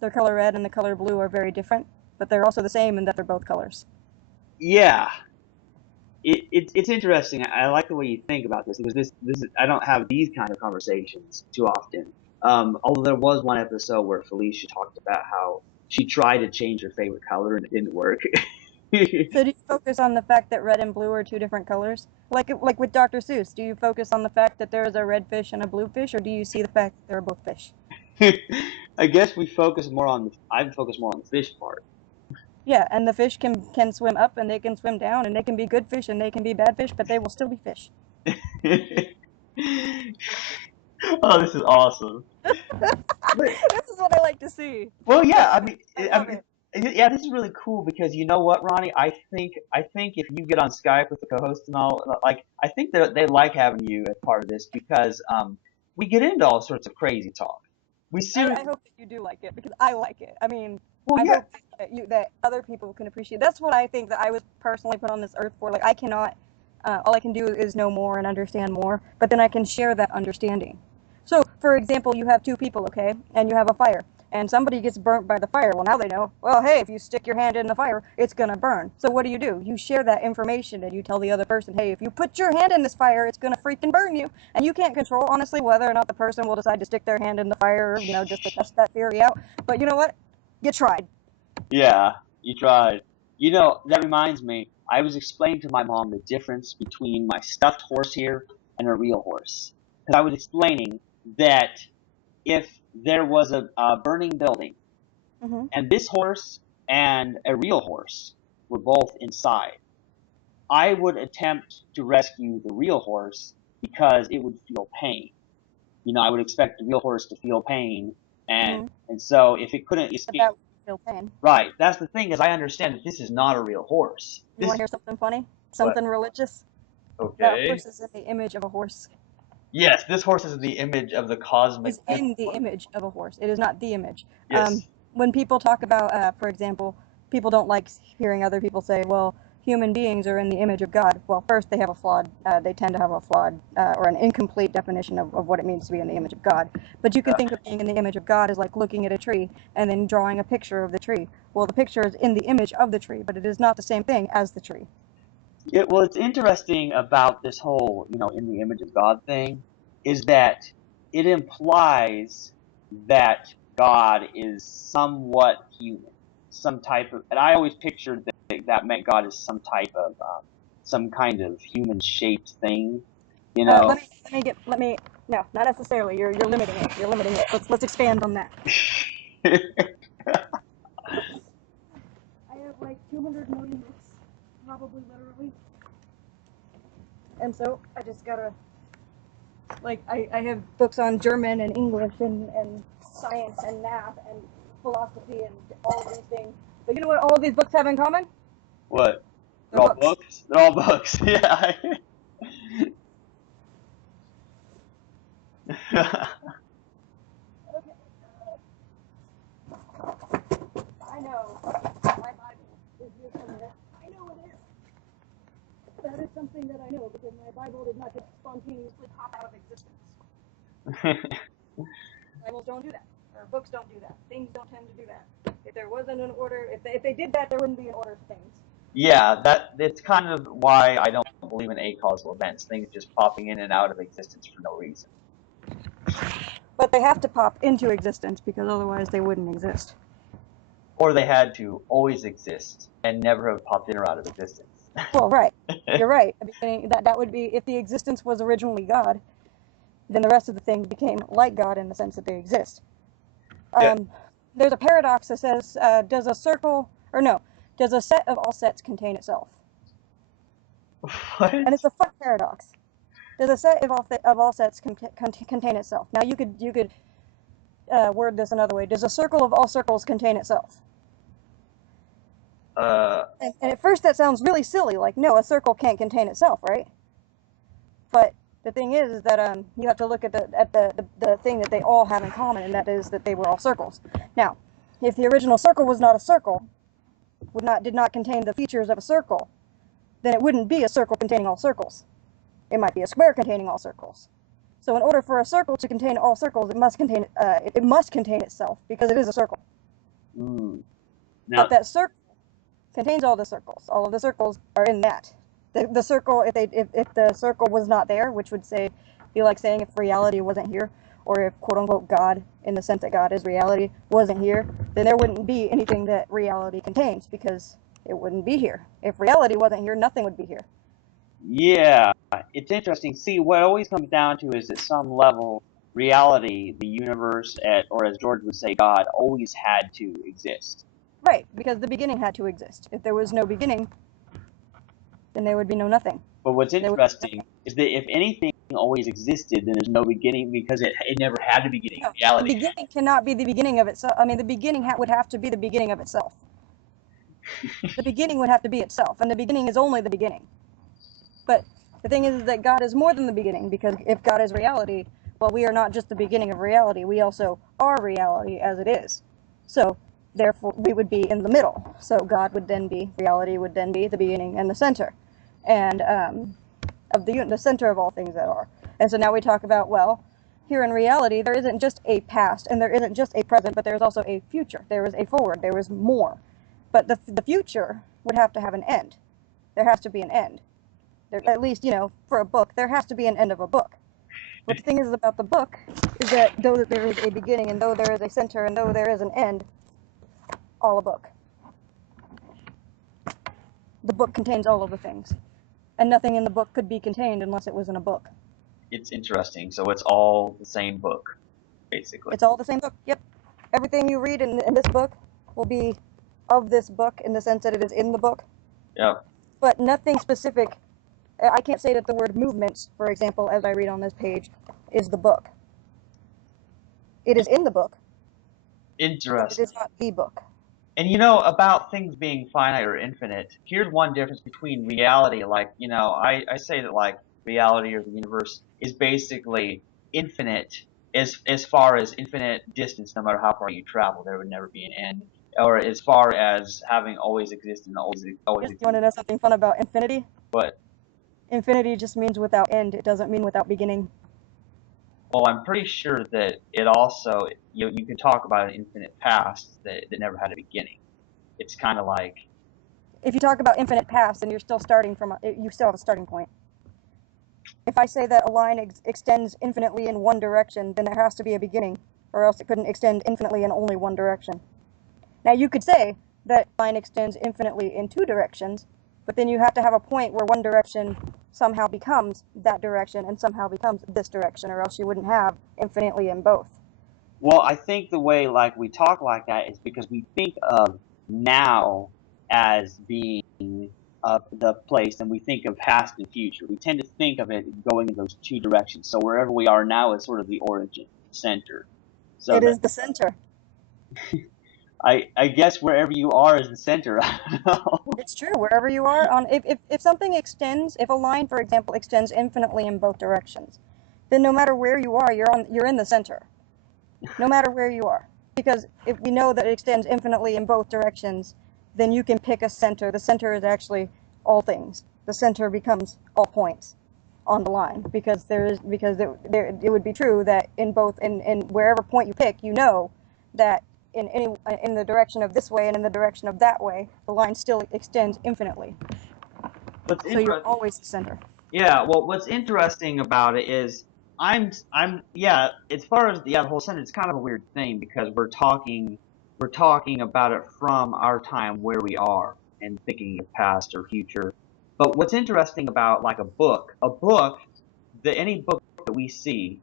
The color red and the color blue are very different, but they're also the same in that they're both colors. yeah, it's interesting. I like the way you think about this because this is, I don't have these kind of conversations too often. Although there was one episode where Felicia talked about how she tried to change her favorite color and it didn't work. So do you focus on the fact that red and blue are two different colors? Like with Dr. Seuss, do you focus on the fact that there is a red fish and a blue fish, or do you see the fact that they're both fish? I guess I focus more on the fish part. Yeah, and the fish can swim up and they can swim down and they can be good fish and they can be bad fish, but they will still be fish. Oh, this is awesome. But This is what I like to see. well, I yeah. love it. I love it. Yeah, this is really cool because you know what, Ronnie? I think if you get on Skype with the co-host and all, like I think that they like having you as part of this because we get into all sorts of crazy talk. We I seriously, hope that you do like it because I like it. I mean, well, I yeah, hope that other people can appreciate. That's what I think that I was personally put on this earth for. Like I cannot, all I can do is know more and understand more, but then I can share that understanding. So, for example, you have two people, okay, and you have a fire, and somebody gets burnt by the fire. Well, now they know. Well, hey, if you stick your hand in the fire, it's gonna burn. So what do? You share that information and you tell the other person, hey, if you put your hand in this fire, it's gonna freaking burn you. And you can't control, honestly, whether or not the person will decide to stick their hand in the fire, just to test that theory out. But you know what? You tried. yeah, you tried. You know, that reminds me. I was explaining to my mom the difference between my stuffed horse here and a real horse. Because I was explaining that if there was a burning building Mm-hmm. and this horse and a real horse were both inside, I would attempt to rescue the real horse because it would feel pain. You know, I would expect the real horse to feel pain, and Mm-hmm. and so if it couldn't But escape, that would feel pain. right? That's the thing is I understand that this is not a real horse. You want This to hear something funny? what? Something religious? That Okay. horse is in the image of a horse. Yes, this horse is the image of the cosmic. Is in the image of a horse. It is not the image. Yes. When people talk about, for example, people don't like hearing other people say, well, human beings are in the image of God. Well, first, they tend to have a flawed or an incomplete definition of what it means to be in the image of God. But you can think of being in the image of God as like looking at a tree and then drawing a picture of the tree. Well, the picture is in the image of the tree, but it is not the same thing as the tree. Well, it's interesting about this whole, in the image of God thing, is that it implies that God is somewhat human, some type of, and I always pictured that meant God is some kind of human-shaped thing, you know. No, not necessarily. You're limiting it. You're limiting it. Let's expand on that. I have like 200 million books, probably literally. And so I just gotta, like, I have books on German and English and science and math and philosophy and all of these things. But you know what all of these books have in common? What? They're They're all books. books? They're all books. Yeah. Okay. I know. My Bible is here somewhere. I know it is. That is something that I know because my Bible did not just spontaneously pop out of existence. Bibles don't do that. Or books don't do that. Things don't tend to do that. If there wasn't an order, if they did that, there wouldn't be an order to things. Yeah, that's kind of why I don't believe in acausal events, things just popping in and out of existence for no reason. But they have to pop into existence because otherwise they wouldn't exist. Or they had to always exist and never have popped in or out of existence. Well, right. You're right. That would be if the existence was originally God, then the rest of the things became like God in the sense that they exist. Yeah. Um, there's a paradox that says, does a circle or no, does a set of all sets contain itself? What? And it's a fun paradox. Does a set of all sets contain itself? Now you could word this another way. Does a circle of all circles contain itself? Uh, And at first that sounds really silly, like no, a circle can't contain itself, right? But the thing is that you have to look at the thing that they all have in common, and that is that they were all circles. Now, if the original circle was not a circle, did not contain the features of a circle, then it wouldn't be a circle containing all circles. It might be a square containing all circles. So in order for a circle to contain all circles, it must contain itself because it is a circle. mm, But now, that circle contains all the circles. All of the circles are in that. The circle, if the circle was not there, which would be like saying if reality wasn't here, or if quote unquote God, in the sense that God is reality, wasn't here, then there wouldn't be anything that reality contains because it wouldn't be here. If reality wasn't here, nothing would be here. yeah, it's interesting. See, what it always comes down to is at some level, reality, the universe, or as George would say, God, always had to exist. Right, because the beginning had to exist. If there was no beginning, then there would be no nothing. But what's There would be interesting nothing. is that if anything always existed, then there's no beginning because it never had a beginning in No, the reality. beginning cannot be the beginning of itself. I mean, the beginning would have to be the beginning of itself. The beginning would have to be itself, and the beginning is only the beginning. But the thing is that God is more than the beginning, because if God is reality, well, we are not just the beginning of reality, we also are reality as it is. So, therefore, we would be in the middle. So God would then be, reality would then be the beginning and the center, and of the center of all things that are. And so now we talk about, well, here in reality, there isn't just a past, and there isn't just a present, but there's also a future. There is a forward, there is more. But the future would have to have an end. There has to be an end. At least, for a book, there has to be an end of a book. But the thing is about the book is that though there is a beginning, and though there is a center, and though there is an end, all a book. The book contains all of the things. And nothing in the book could be contained unless it was in a book. It's interesting. So it's all the same book, basically. It's all the same book. Yep. Everything you read in this book will be of this book in the sense that it is in the book. Yeah. But nothing specific. I can't say that the word movements, for example, as I read on this page, is the book. It is in the book, but it Interesting. is not the book. And about things being finite or infinite, here's one difference between reality. Like, I say that like reality or the universe is basically infinite as far as infinite distance, no matter how far you travel, there would never be an end. Or as far as having always existed and always You existed. want to know something fun about infinity? But, Infinity just means without end. It doesn't mean without beginning. well, I'm pretty sure that it also, you can talk about an infinite past that never had a beginning. It's kind of like, If you talk about infinite past, then you're still starting from you still have a starting point. If I say that a line extends infinitely in one direction, then there has to be a beginning, or else it couldn't extend infinitely in only one direction. Now you could say that a line extends infinitely in two directions, but then you have to have a point where one direction somehow becomes that direction and somehow becomes this direction, or else you wouldn't have infinitely in both. well, I think the way like we talk like that is because we think of now as being the place, and we think of past and future. We tend to think of it going in those two directions. So wherever we are now is sort of the origin, center. So It that is the center. I guess wherever you are is the center. I don't know. It's true. Wherever you are, if something extends, if a line, for example, extends infinitely in both directions, then no matter where you are, you're in the center. No matter where you are, because if you know that it extends infinitely in both directions, then you can pick a center. The center is actually all things. The center becomes all points on the line, because it would be true that in wherever point you pick, you know that in the direction of this way and in the direction of that way, the line still extends infinitely. What's So you're interesting? always the center. Yeah, well, what's interesting about it is yeah, as far as the whole sentence, it's kind of a weird thing because we're talking about it from our time where we are and thinking of past or future. But what's interesting about like a book, any book that we see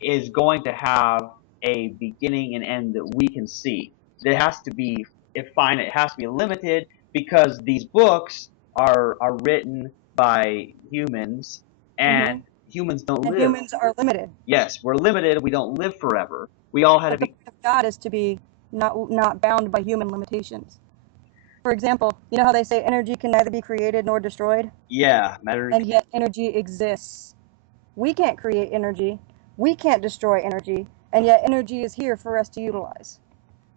is going to have a beginning and end that we can see. There has to be if finite, it has to be limited because these books are written by humans and Hmm. humans don't And live. humans are limited. Yes, we're limited. We don't live forever. We all had to But the be. point of God is to be not bound by human limitations. For example, you know how they say energy can neither be created nor destroyed? Yeah, matter. And yet energy exists. We can't create energy. We can't destroy energy. And yet energy is here for us to utilize.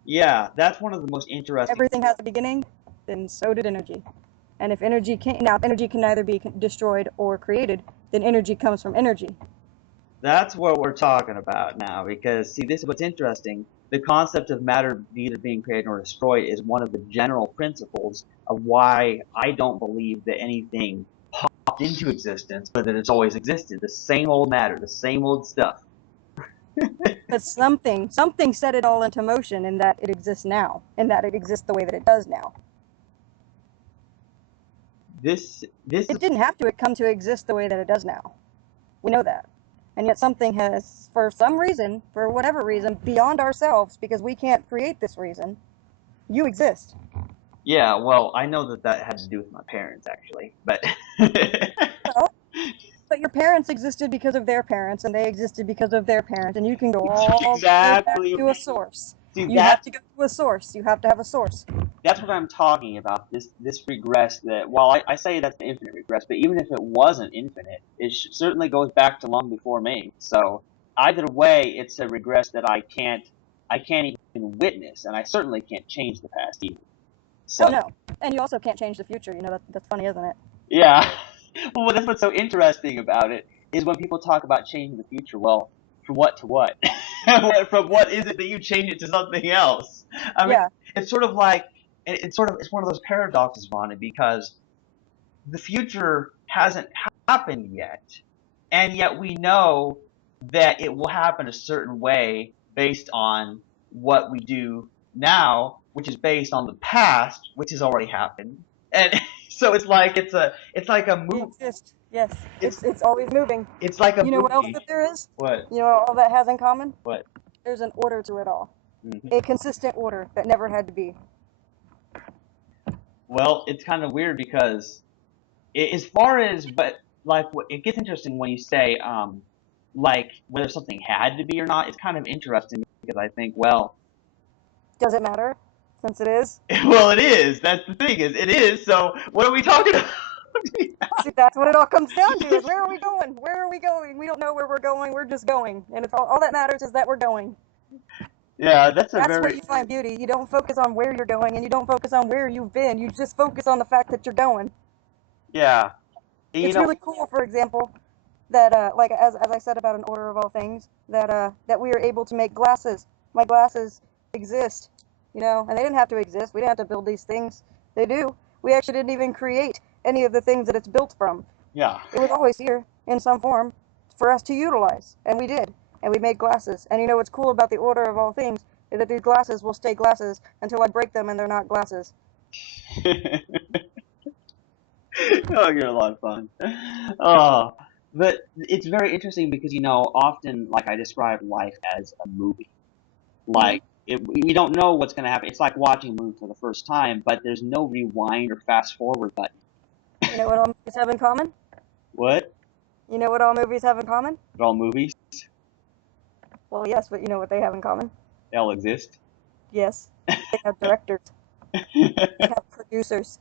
Yeah, that's one of the most interesting. Everything has a beginning, then so did energy. And if energy can neither be destroyed or created, then energy comes from energy. That's what we're talking about now because see, this is what's interesting. The concept of matter neither being created nor destroyed is one of the general principles of why I don't believe that anything popped into existence, but that it's always existed. The same old matter, the same old stuff. But something set it all into motion in that it exists now, in that it exists the way that it does now. This is It didn't have to come to exist the way that it does now. We know that. And yet something has, for some reason, for whatever reason, beyond ourselves, because we can't create this reason, you exist. yeah. Well, I know that had to do with my parents actually, but Well, but your parents existed because of their parents, and they existed because of their parent, and you can go all the way back exactly. to a source. See, You have to go to a source. You have to have a source. that's what I'm talking about. This regress that, well, I say that's the infinite regress, but even if it wasn't infinite, it certainly goes back to long before me. So either way, it's a regress that I can't even witness, and I certainly can't change the past either. Oh So no, and you also can't change the future. That's funny, isn't it? yeah, well, that's what's so interesting about it is when people talk about changing the future. Well, from what to what? From what is it that you change it to something else? I mean, Yeah. it's sort of like it's one of those paradoxes, Ronnie, because the future hasn't happened yet, and yet we know that it will happen a certain way based on what we do now, which is based on the past, which has already happened. And so it's like a We move. exist. Yes. It's It's always moving. it's like a You know what else movie. that there is? What? You know what all that has in common? What? There's an order to it all. Hmm. A consistent order that never had to be. Well, it's kind of weird because as far as but like it gets interesting when you say like whether something had to be or not. It's kind of interesting because I think, well, Does it matter? Since it is. well, it is. That's the thing, is it is. So what are we talking about? See, that's what it all comes down to is where are we going? Where are we going? We don't know where we're going. We're just going. And it's all that matters is that we're going. Yeah, that's a That's where very you find beauty. You don't focus on where you're going and you don't focus on where you've been. You just focus on the fact that you're going. yeah. You It's know, really cool, for example, that like as I said about an order of all things, that we are able to make glasses. My glasses exist, and they didn't have to exist. We didn't have to build these things. They do. We actually didn't even create any of the things that it's built from. yeah. It was always here in some form for us to utilize, and we did. And we made glasses. And you know what's cool about the order of all things is that these glasses will stay glasses until I break them and they're not glasses. Oh, you're a lot of fun. Oh, but it's very interesting because often like I describe life as a movie. Hmm. Like we don't know what's going to happen. It's like watching a movie for the first time, but there's no rewind or fast forward button. You know what all movies have in common? What? You know what all movies have in common? They're all movies. Well, yes, but you know what they have in common? They all exist. Yes, they have directors. They have producers.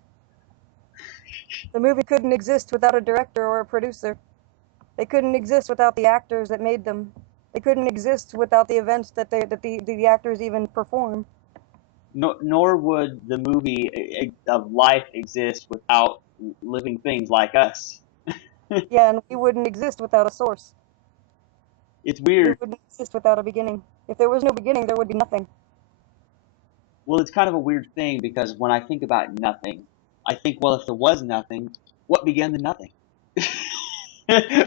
The movie couldn't exist without a director or a producer. They couldn't exist without the actors that made them. They couldn't exist without the events that the actors even perform. Nor would the movie of life exist without living things like us. Yeah, and we wouldn't exist without a source. It's We weird. wouldn't exist without a beginning. If there was no beginning, there would be nothing. Well, it's kind of a weird thing because when I think about nothing, I think, well, if there was nothing, what began the nothing?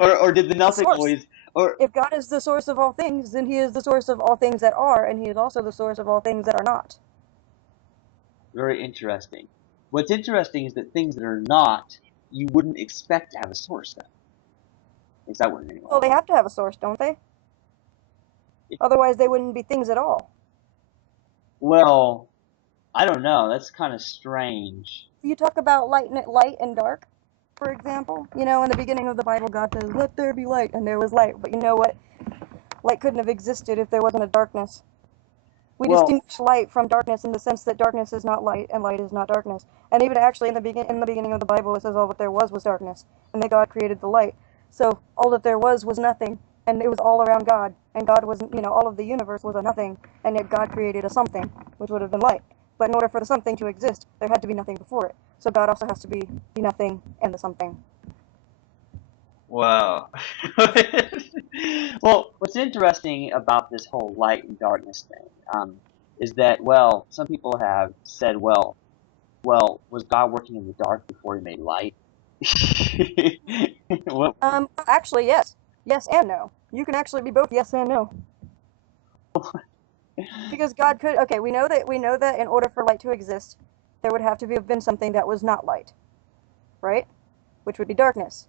or did the The nothing source. always? Or If God is the source of all things, then He is the source of all things that are, and He is also the source of all things that are not. very interesting. What's interesting is that things that are not, you wouldn't expect to have a source of. At least I wouldn't anyway. Well, they have to have a source, don't they? Otherwise, they wouldn't be things at all. Well, I don't know. That's kind of strange. If you talk about light and dark, for example, in the beginning of the Bible, God says, "Let there be light," and there was light. But you know what? Light couldn't have existed if there wasn't a darkness. We Well, distinguish light from darkness in the sense that darkness is not light and light is not darkness. And even actually in the beginning of the Bible, it says all that there was darkness, and that God created the light. So all that there was nothing, and it was all around God. And God was, all of the universe was a nothing, and yet God created a something, which would have been light. But in order for the something to exist, there had to be nothing before it. So God also has to be the nothing and the something. wow. Well, what's interesting about this whole light and darkness thing, is that, well, some people have said, well, was God working in the dark before He made light? Well, Actually, yes. Yes and no. You can actually be both yes and no. Because God could. Okay, we know that in order for light to exist, there would have to have been something that was not light, right? Which would be darkness.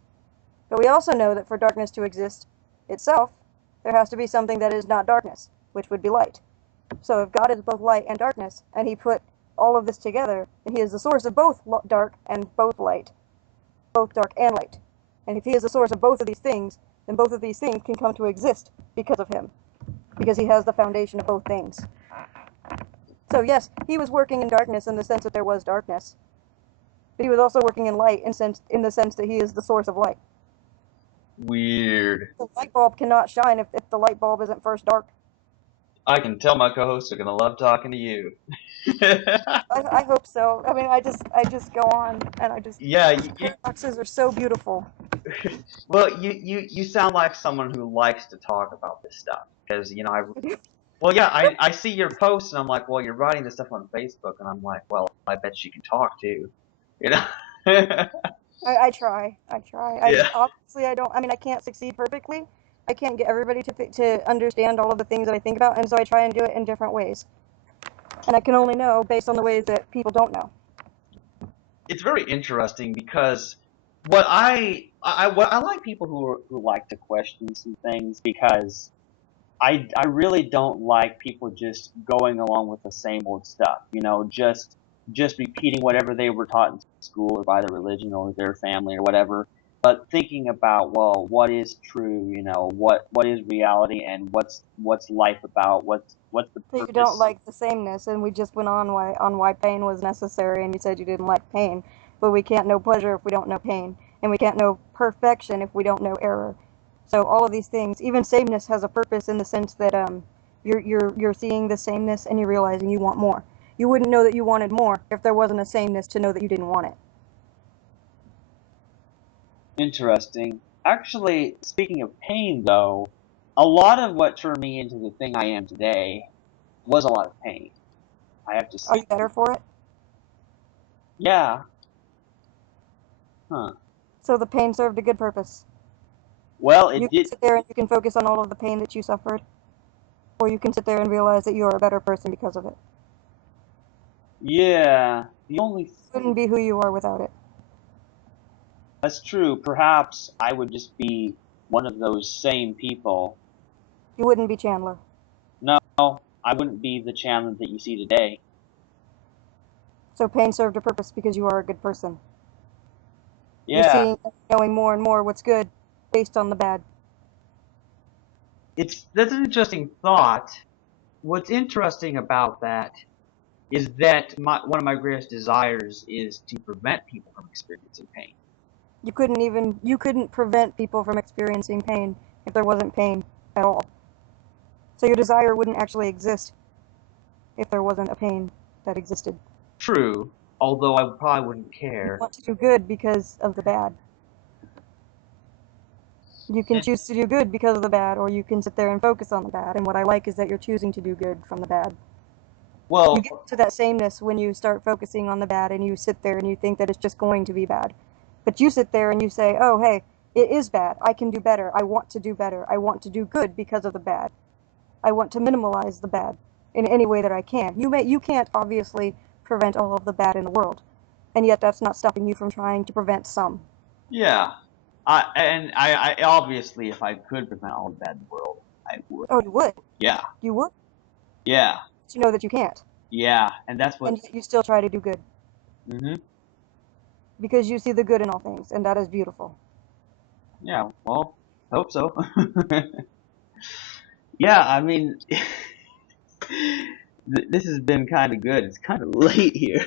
But we also know that for darkness to exist itself, there has to be something that is not darkness, which would be light. So if God is both light and darkness, and He put all of this together, then He is the source of both dark and both light, both dark and light. And if He is the source of both of these things, then both of these things can come to exist because of Him, because He has the foundation of both things. So yes, he was working in darkness in the sense that there was darkness, but he was also working in light in the sense that he is the source of light. Weird. The light bulb cannot shine if the light bulb isn't first dark. I can tell my co-hosts are gonna love talking to you. I hope so. I mean, I just go on, and Yeah, paradoxes are so beautiful. well, you sound like someone who likes to talk about this stuff because well, yeah, I see your posts and I'm like, well, you're writing this stuff on Facebook, and I'm like, well, I bet she can talk too, you know? I try. I try. I Yeah. obviously I don't. I mean, I can't succeed perfectly. I can't get everybody to understand all of the things that I think about, and so I try and do it in different ways. And I can only know based on the ways that people don't know. It's very interesting because what I like people who like to question some things because I really don't like people just going along with the same old stuff, just repeating whatever they were taught in school or by their religion or their family or whatever, but thinking about, well, what is true, what is reality and what's life about, what's the So you don't purpose. like the sameness, and we just went on why pain was necessary, and you said you didn't like pain, but we can't know pleasure if we don't know pain, and we can't know perfection if we don't know error. So all of these things, even sameness has a purpose in the sense that you're seeing the sameness and you're realizing you want more. You wouldn't know that you wanted more if there wasn't a sameness to know that you didn't want it. Interesting. Actually, speaking of pain though, a lot of what turned me into the thing I am today was a lot of pain, I have to Are say. you better for it? Yeah. Huh. So the pain served a good purpose. Well, You it can did. sit there and you can focus on all of the pain that you suffered, or you can sit there and realize that you are a better person because of it. Yeah. The only You wouldn't be who you are without it. That's true. Perhaps I would just be one of those same people. You wouldn't be Chandler. No, I wouldn't be the Chandler that you see today. So pain served a purpose because you are a good person. You're Yeah, seeing, knowing more and more what's good based on the bad. that's an interesting thought. What's interesting about that is that one of my greatest desires is to prevent people from experiencing pain. You couldn't prevent people from experiencing pain if there wasn't pain at all. So your desire wouldn't actually exist if there wasn't a pain that existed. True, although I probably wouldn't You care. want to do good because of the bad. You can And, choose to do good because of the bad, or you can sit there and focus on the bad. And what I like is that you're choosing to do good from the bad. You get well, to that sameness when you start focusing on the bad and you sit there and you think that it's just going to be bad. But you sit there and you say, oh, hey, it is bad. I can do better. I want to do better. I want to do good because of the bad. I want to minimize the bad in any way that I can. You can't obviously prevent all of the bad in the world. And yet that's not stopping you from trying to prevent some. yeah. I obviously, if I could prevent all the bad in the world, I would. Oh, you would. Yeah, You would. yeah, But you know that you can't. yeah. And that's And what. yet you still try to do good. Hmm. Because you see the good in all things, and that is beautiful. Yeah. Well, hope so. Yeah, I mean, this has been kind of good. It's kind of late here,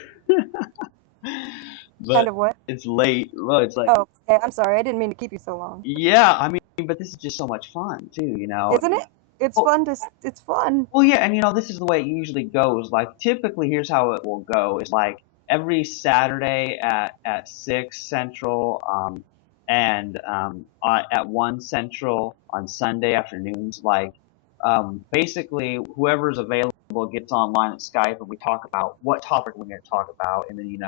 Kind but of what? it's late. Well, it's like, Oh, okay. I'm sorry. I didn't mean to keep you so long. yeah, I mean, but this is just so much fun too. Isn't it? It's Well, fun to. It's fun. well, yeah, and this is the way it usually goes. Like, typically, here's how it will go: is like every Saturday at 6 Central, and at 1 Central on Sunday afternoons. Like, basically, whoever's available gets online at Skype, and we talk about what topic we're going to talk about, and then you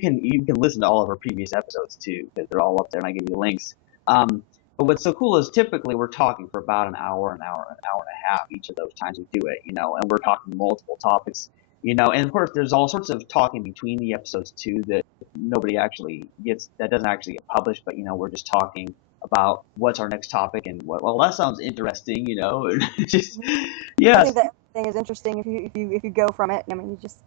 can listen to all of our previous episodes too because they're all up there, and I give you the links. But what's so cool is typically we're talking for about an hour and a half each of those times we do it, and we're talking multiple topics, and of course there's all sorts of talking between the episodes too that nobody actually gets, that doesn't actually get published, but we're just talking about what's our next topic and well, that sounds interesting, and just, I yes, think that everything is interesting if you go from it. I mean, you just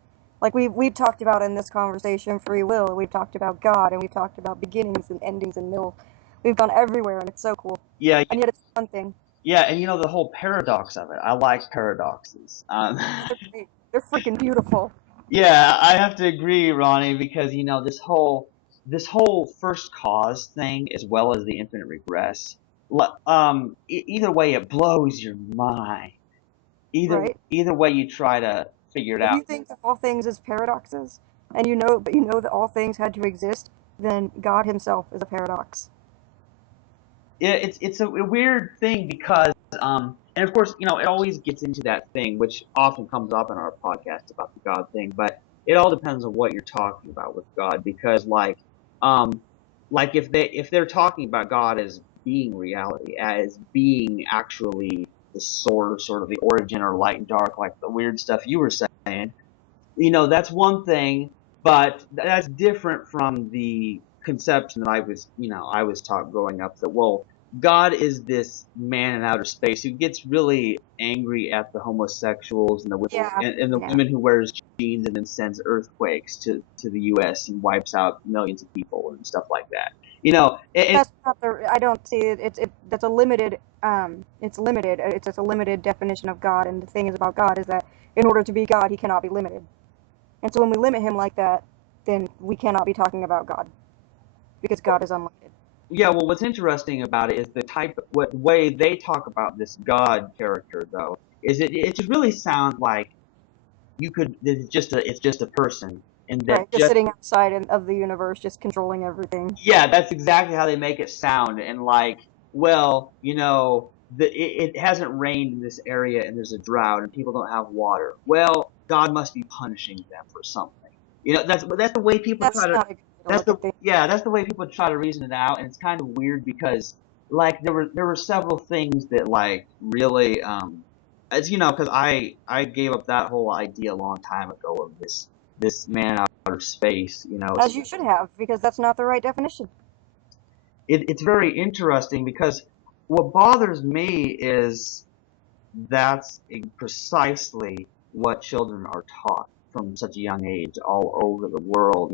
like we've talked about in this conversation free will. We've talked about God, and we've talked about beginnings and endings and middle. We've gone everywhere, and it's so cool. yeah, And yet it's one thing. Yeah, and the whole paradox of it. I like paradoxes. Yeah, they're great. They're freaking beautiful. Yeah, I have to agree, Ronnie, because this whole first cause thing, as well as the infinite regress. Either way, it blows your mind. Either Right? either way you try to figure it If out. you think of all things as paradoxes, and but you know that all things had to exist, then God Himself is a paradox. It's a weird thing because and of course it always gets into that thing which often comes up in our podcast about the God thing, but it all depends on what you're talking about with God, because um if they're talking about God as being reality, as being actually the source, sort of the origin, or light and dark, like the weird stuff you were saying, that's one thing, but that's different from the conception that I was taught growing up, that, well, God is this man in outer space who gets really angry at the homosexuals and the women, Yeah, and the yeah. women who wears jeans, and then sends earthquakes to the U.S. and wipes out millions of people and stuff like that. And That's not the. I don't see it. That's a limited. It's limited. It's just a limited definition of God. And the thing is about God is that in order to be God, He cannot be limited. And so when we limit Him like that, then we cannot be talking about God because God is unlimited. yeah, well, what's interesting about it is what way they talk about this God character, though, is it just really sounds like it's just a person, and that Right. Just just sitting outside of the universe, just controlling everything. yeah, that's exactly how they make it sound. And like, well, it hasn't rained in this area, and there's a drought, and people don't have water. Well, God must be punishing them for something. That's the way people try That's to not a good way to that's look the at things. yeah that's the way people try to reason it out. And it's kind of weird because, like, there were several things that, like, really, as because I gave up that whole idea a long time ago of this man out of space. As you should have, because that's not the right definition. It's very interesting because what bothers me is that's precisely what children are taught from such a young age all over the world.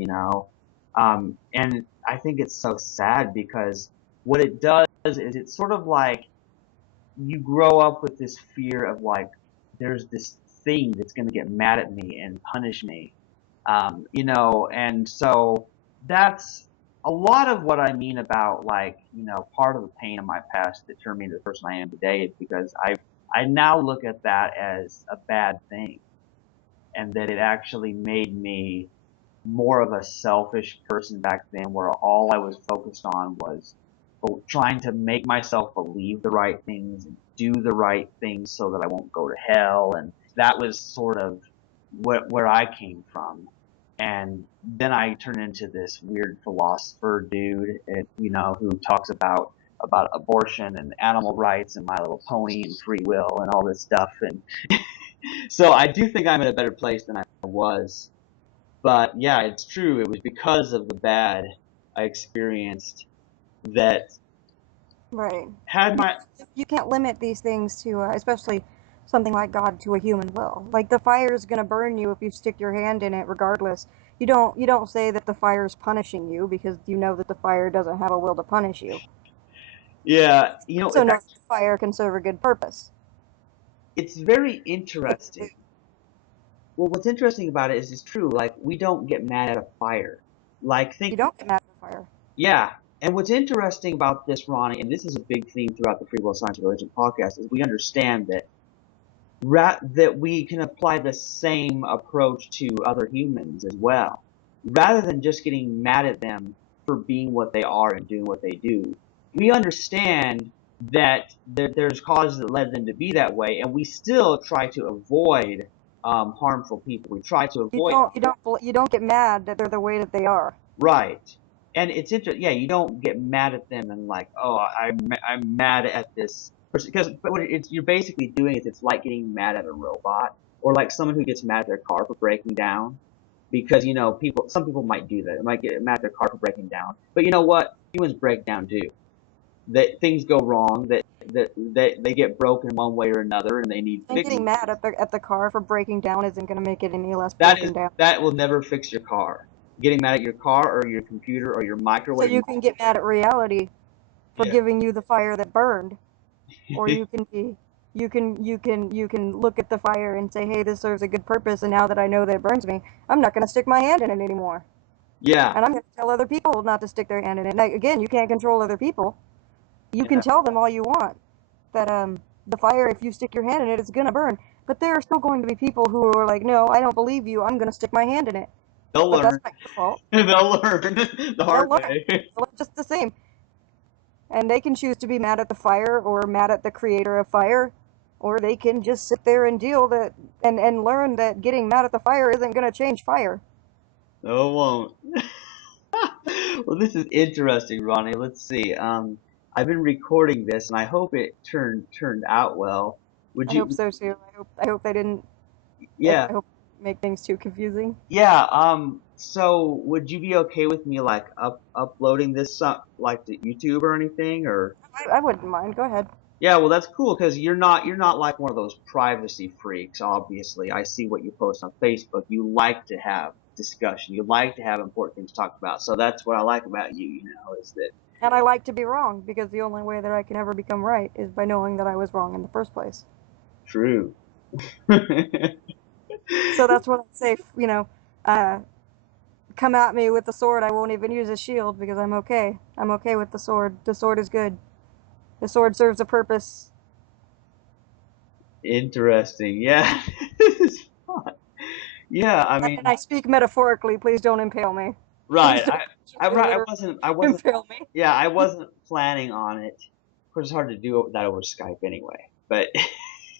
And I think it's so sad because what it does is it's sort of like you grow up with this fear of, like, there's this thing that's going to get mad at me and punish me, and so that's a lot of what I mean about, like, part of the pain of my past that turned me into the person I am today is because I now look at that as a bad thing, and that it actually made me more of a selfish person back then, where all I was focused on was trying to make myself believe the right things and do the right things so that I won't go to hell. And that was sort of where I came from. And then I turned into this weird philosopher dude, who talks about abortion and animal rights and My Little Pony and free will and all this stuff. And so I do think I'm in a better place than I was. But yeah, it's true. It was because of the bad I experienced that Right. had You my you can't limit these things to, especially something like God, to a human will. Like the fire is gonna burn you if you stick your hand in it, regardless. You don't say that the fire is punishing you because you know that the fire doesn't have a will to punish you. yeah, So know that the fire can serve a good purpose. it's very If you do. interesting. Well, what's interesting about it is it's true. Like, we don't get mad at a fire. Like, You think don't get mad at the fire. Yeah. And what's interesting about this, Ronnie, and this is a big theme throughout the Free Will Science and Religion podcast, is we understand that we can apply the same approach to other humans as well. Rather than just getting mad at them for being what they are and doing what they do, we understand that there's causes that led them to be that way, and we still try to avoid harmful people. We try to You avoid don't you don't you don't get mad that they're the way that they are. Right. And it's interesting. Yeah, you don't get mad at them and, like, oh, I'm mad at this person, because you're basically doing is it's like getting mad at a robot, or like someone who gets mad at their car for breaking down, because some people might do that. They might get mad at their car for breaking down, but you know what? Humans break down too. That things go wrong. That they get broken one way or another, and they need And getting fixing. mad at the car for breaking down isn't gonna make it any less That is broken down. that will never fix your car. Getting mad at your car or your computer or your So microwave. you can get mad at reality for Yeah. giving you the fire that burned. or you can look at the fire and say, hey, this serves a good purpose, and now that I know that it burns me, I'm not going to stick my hand in it anymore. Yeah, And I'm going to tell other people not to stick their hand in it. Now, again, you can't control other people. You can yeah. tell them all you want that the fire, if you stick your hand in it, it's going to burn. But there are still going to be people who are like, no, I don't believe you. I'm going to stick my hand in it. They'll But that's learn. not your fault. They'll learn the They'll hard learn. way. They'll learn just the same. And they can choose to be mad at the fire or mad at the creator of fire, or they can just sit there and deal that and learn that getting mad at the fire isn't going to change fire. No, it won't. Well, this is interesting, Ronnie. Let's see. I've been recording this, and I hope it turned out well. Would I hope you? so too. I hope they didn't. Yeah, I hope make things too confusing. yeah. So, would you be okay with me like uploading this like to YouTube or anything, or? I wouldn't mind. Go ahead. Yeah, well, that's cool because you're not like one of those privacy freaks. Obviously, I see what you post on Facebook. You like to have discussion. You like to have important things to talk about. So that's what I like about you. Is that And I like to be wrong because the only way that I can ever become right is by knowing that I was wrong in the first place. true? So that's what I say. Uh, come at me with the sword. I won't even use a shield because I'm okay. I'm okay with the sword. The sword is good. The sword serves a purpose. Interesting. Yeah, this is fun. Yeah, I mean, And I speak metaphorically. Please don't impale me. Please right. don't Right. I literally wasn't. I wasn't. impale me. Yeah, I wasn't planning on it. Of course, it's hard to do that over Skype anyway. But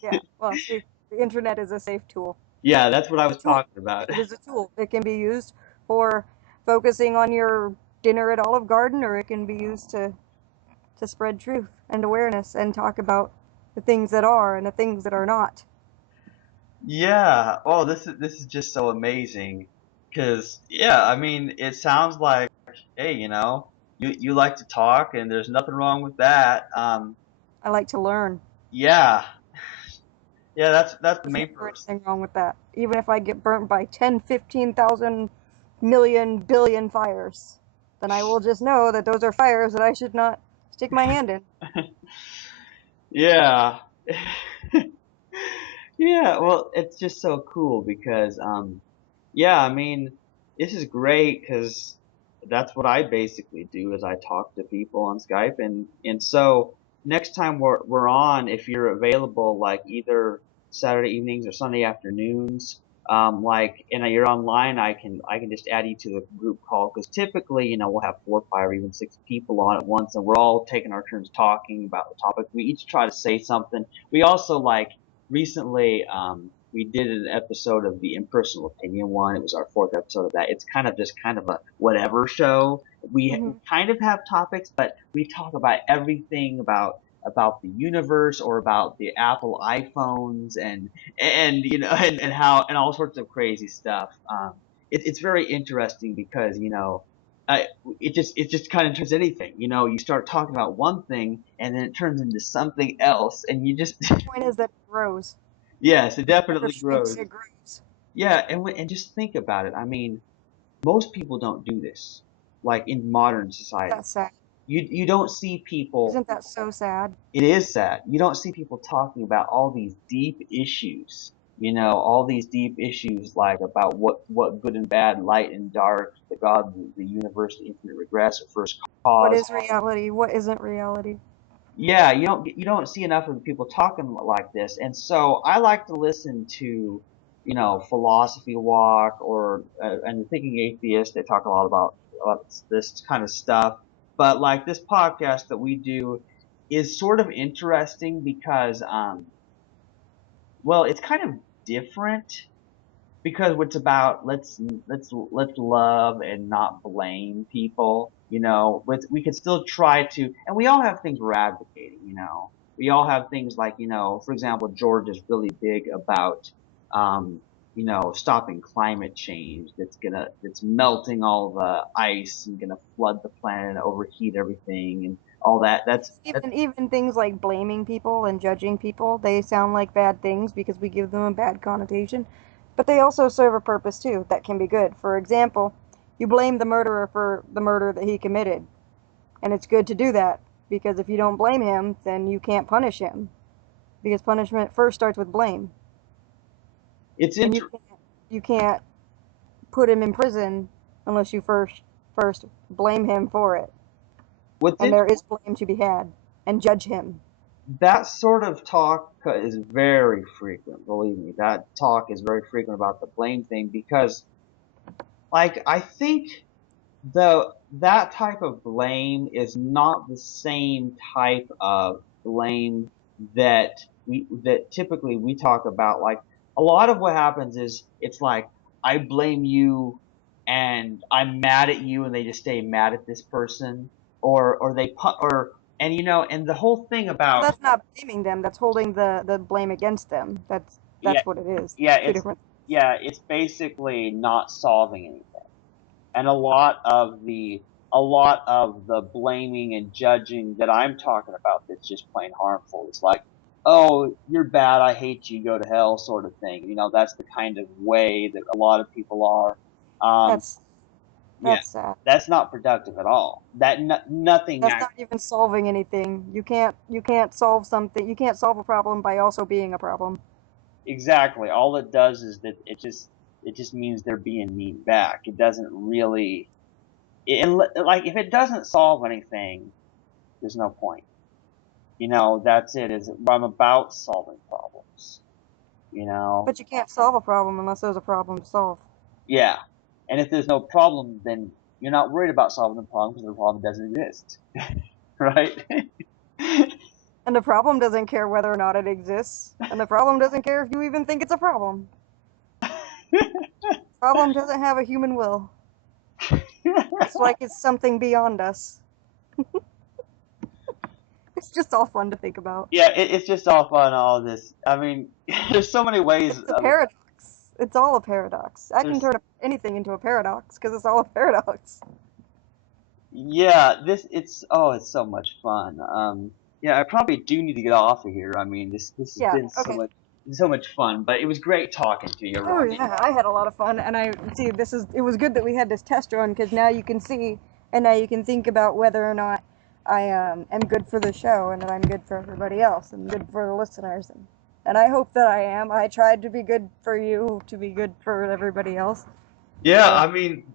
Yeah. Well, see, the internet is a safe tool. yeah, that's what I It's was a tool. talking about. It is a tool. It can be used for focusing on your dinner at Olive Garden, or it can be used to spread truth and awareness and talk about the things that are and the things that are not. Yeah. Oh, this is just so amazing. Cause yeah, I mean, it sounds like, hey, you like to talk, and there's nothing wrong with that. I like to learn. Yeah, yeah, that's the There's main never purpose. anything wrong with that. Even if I get burnt by 10, 15,000 million billion fires, then I will just know that those are fires that I should not stick my hand in. Yeah. Yeah, well, it's just so cool because, yeah, I mean, this is great because that's what I basically do is I talk to people on Skype, and so next time we're on, if you're available, like either Saturday evenings or Sunday afternoons, like, and you're online, I can just add you to the group call because typically, we'll have 4, 5, or even 6 people on at once, and we're all taking our turns talking about the topic. We each try to say something. We also like recently, we did an episode of the impersonal opinion one. It was our 4th episode of that. It's kind of just kind of a whatever show. We Hmm. kind of have topics, but we talk about everything about the universe or about the Apple iPhones and and how and all sorts of crazy stuff. It's very interesting because I, it just kind of turns anything. You start talking about one thing and then it turns into something else, and you just The point is that it grows. yes, it It never definitely shrinks, grows. it grows. Yeah, and just think about it. I mean, most people don't do this, like in modern society. That's sad. You don't see people. Isn't that so sad? It is sad. You don't see people talking about all these deep issues. All these deep issues like about what good and bad, light and dark, the God, the universe, the infinite regress, or first What cause. is reality? What isn't reality? Yeah, you don't see enough of people talking like this, and so I like to listen to, Philosophy Walk or and the Thinking Atheist. They talk a lot about this kind of stuff, but like this podcast that we do is sort of interesting because, well, it's kind of different because it's about let's love and not blame people. We could still try to, and we all have things we're advocating. We all have things like for example, George is really big about stopping climate change. That's melting all the ice and gonna flood the planet and overheat everything and all that. That's Even things like blaming people and judging people, they sound like bad things because we give them a bad connotation. But they also serve a purpose too that can be good. For example, you blame the murderer for the murder that he committed, and it's good to do that. because if you don't blame him, then you can't punish him, because punishment first starts with blame, It's and inter- you can't put him in prison unless you first blame him for it, what's and in- there is blame to be had, and judge him. that sort of talk is very frequent. Believe me, that talk is very frequent about the blame thing because, like, I think that type of blame is not the same type of blame that typically we talk about. Like, a lot of what happens is it's like I blame you and I'm mad at you and they just stay mad at this person, or they or and and the whole thing Well, about that's not blaming them. That's holding the blame against them. yeah That's what it is. yeah Two it's different. yeah it's basically not solving anything. And a lot of the blaming and judging that I'm talking about that's just plain harmful. It's like, oh, you're bad, I hate you, go to hell, sort of thing. That's the kind of way that a lot of people are. Um, That's yeah, that's sad. that's not productive at all. Nothing. That's not even solving anything. You can't solve something. You can't solve a problem by also being a problem. Exactly. All it does is that it just means they're being mean back. It doesn't really. Like, if it doesn't solve anything, there's no point. That's it. Is I'm about solving problems. You know, But you can't solve a problem unless there's a problem to solve. yeah. And if there's no problem, then you're not worried about solving the problem because the problem doesn't exist, right? And the problem doesn't care whether or not it exists. And the problem doesn't care if you even think it's a problem. Problem doesn't have a human will. It's like it's something beyond us. It's just all fun to think about. Yeah, it's just all fun. All this. I mean, there's so many ways. It's a paradox. It's all a paradox. I can There's turn anything into a paradox because it's all a paradox. Yeah, it's so much fun. Yeah, I probably do need to get off of here. I mean, this has Yeah, been okay. so much fun, but it was great talking to you, Oh Roni. yeah, I had a lot of fun, and I see it was good that we had this test run because now you can see, and now you can think about whether or not I am good for the show, and that I'm good for everybody else, and good for the listeners, and I hope that I am. I tried to be good for you, to be good for everybody else. Yeah, So I mean,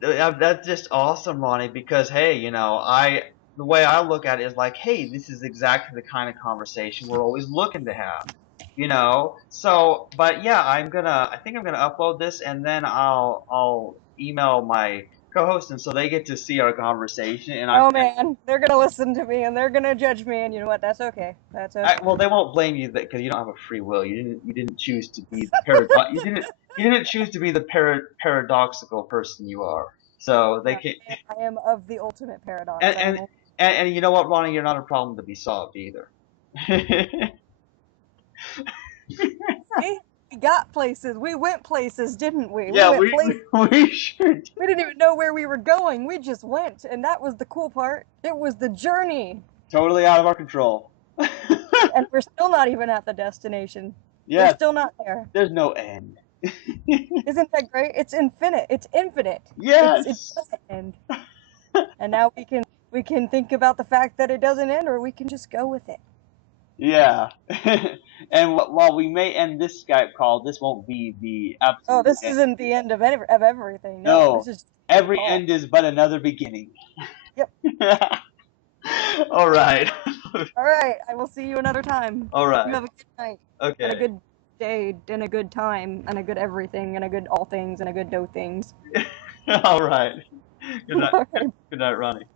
that's just awesome, Ronnie, because hey, the way I look at it is like, hey, this is exactly the kind of conversation we're always looking to have. So, but yeah, I think I'm gonna upload this and then I'll email my co-host and so they get to see our conversation and oh man, they're gonna listen to me and they're gonna judge me, and you know what? That's okay. That's okay. well, they won't blame you because you don't have a free will. You didn't choose to be the paradox. You didn't choose to be the paradoxical person you are. So they No, can. I am of the ultimate paradox. And I am. and and you know what, Ronnie, you're not a problem to be solved either. See, we got places. We went places, didn't we? We Yeah, went we places. we sure did. We didn't even know where we were going. We just went, and that was the cool part. It was the journey, Totally out of our control. and we're still not even at the destination. We're Yeah, still not there. there's no end. Isn't that great? It's infinite. It's infinite. It Yes. doesn't end. And now we can think about the fact that it doesn't end, or we can just go with it. Yeah. And while we may end this Skype call, this won't be the Oh, absolute this end. isn't the end of everything. No, this No. is a Every call. end is but another beginning. Yep. All right. All right. I will see you another time. All You right. have a good night and a Okay. good day and a good time and a good everything and a good all things and a good no things. All right. Good night. All right. Good night, Ronnie.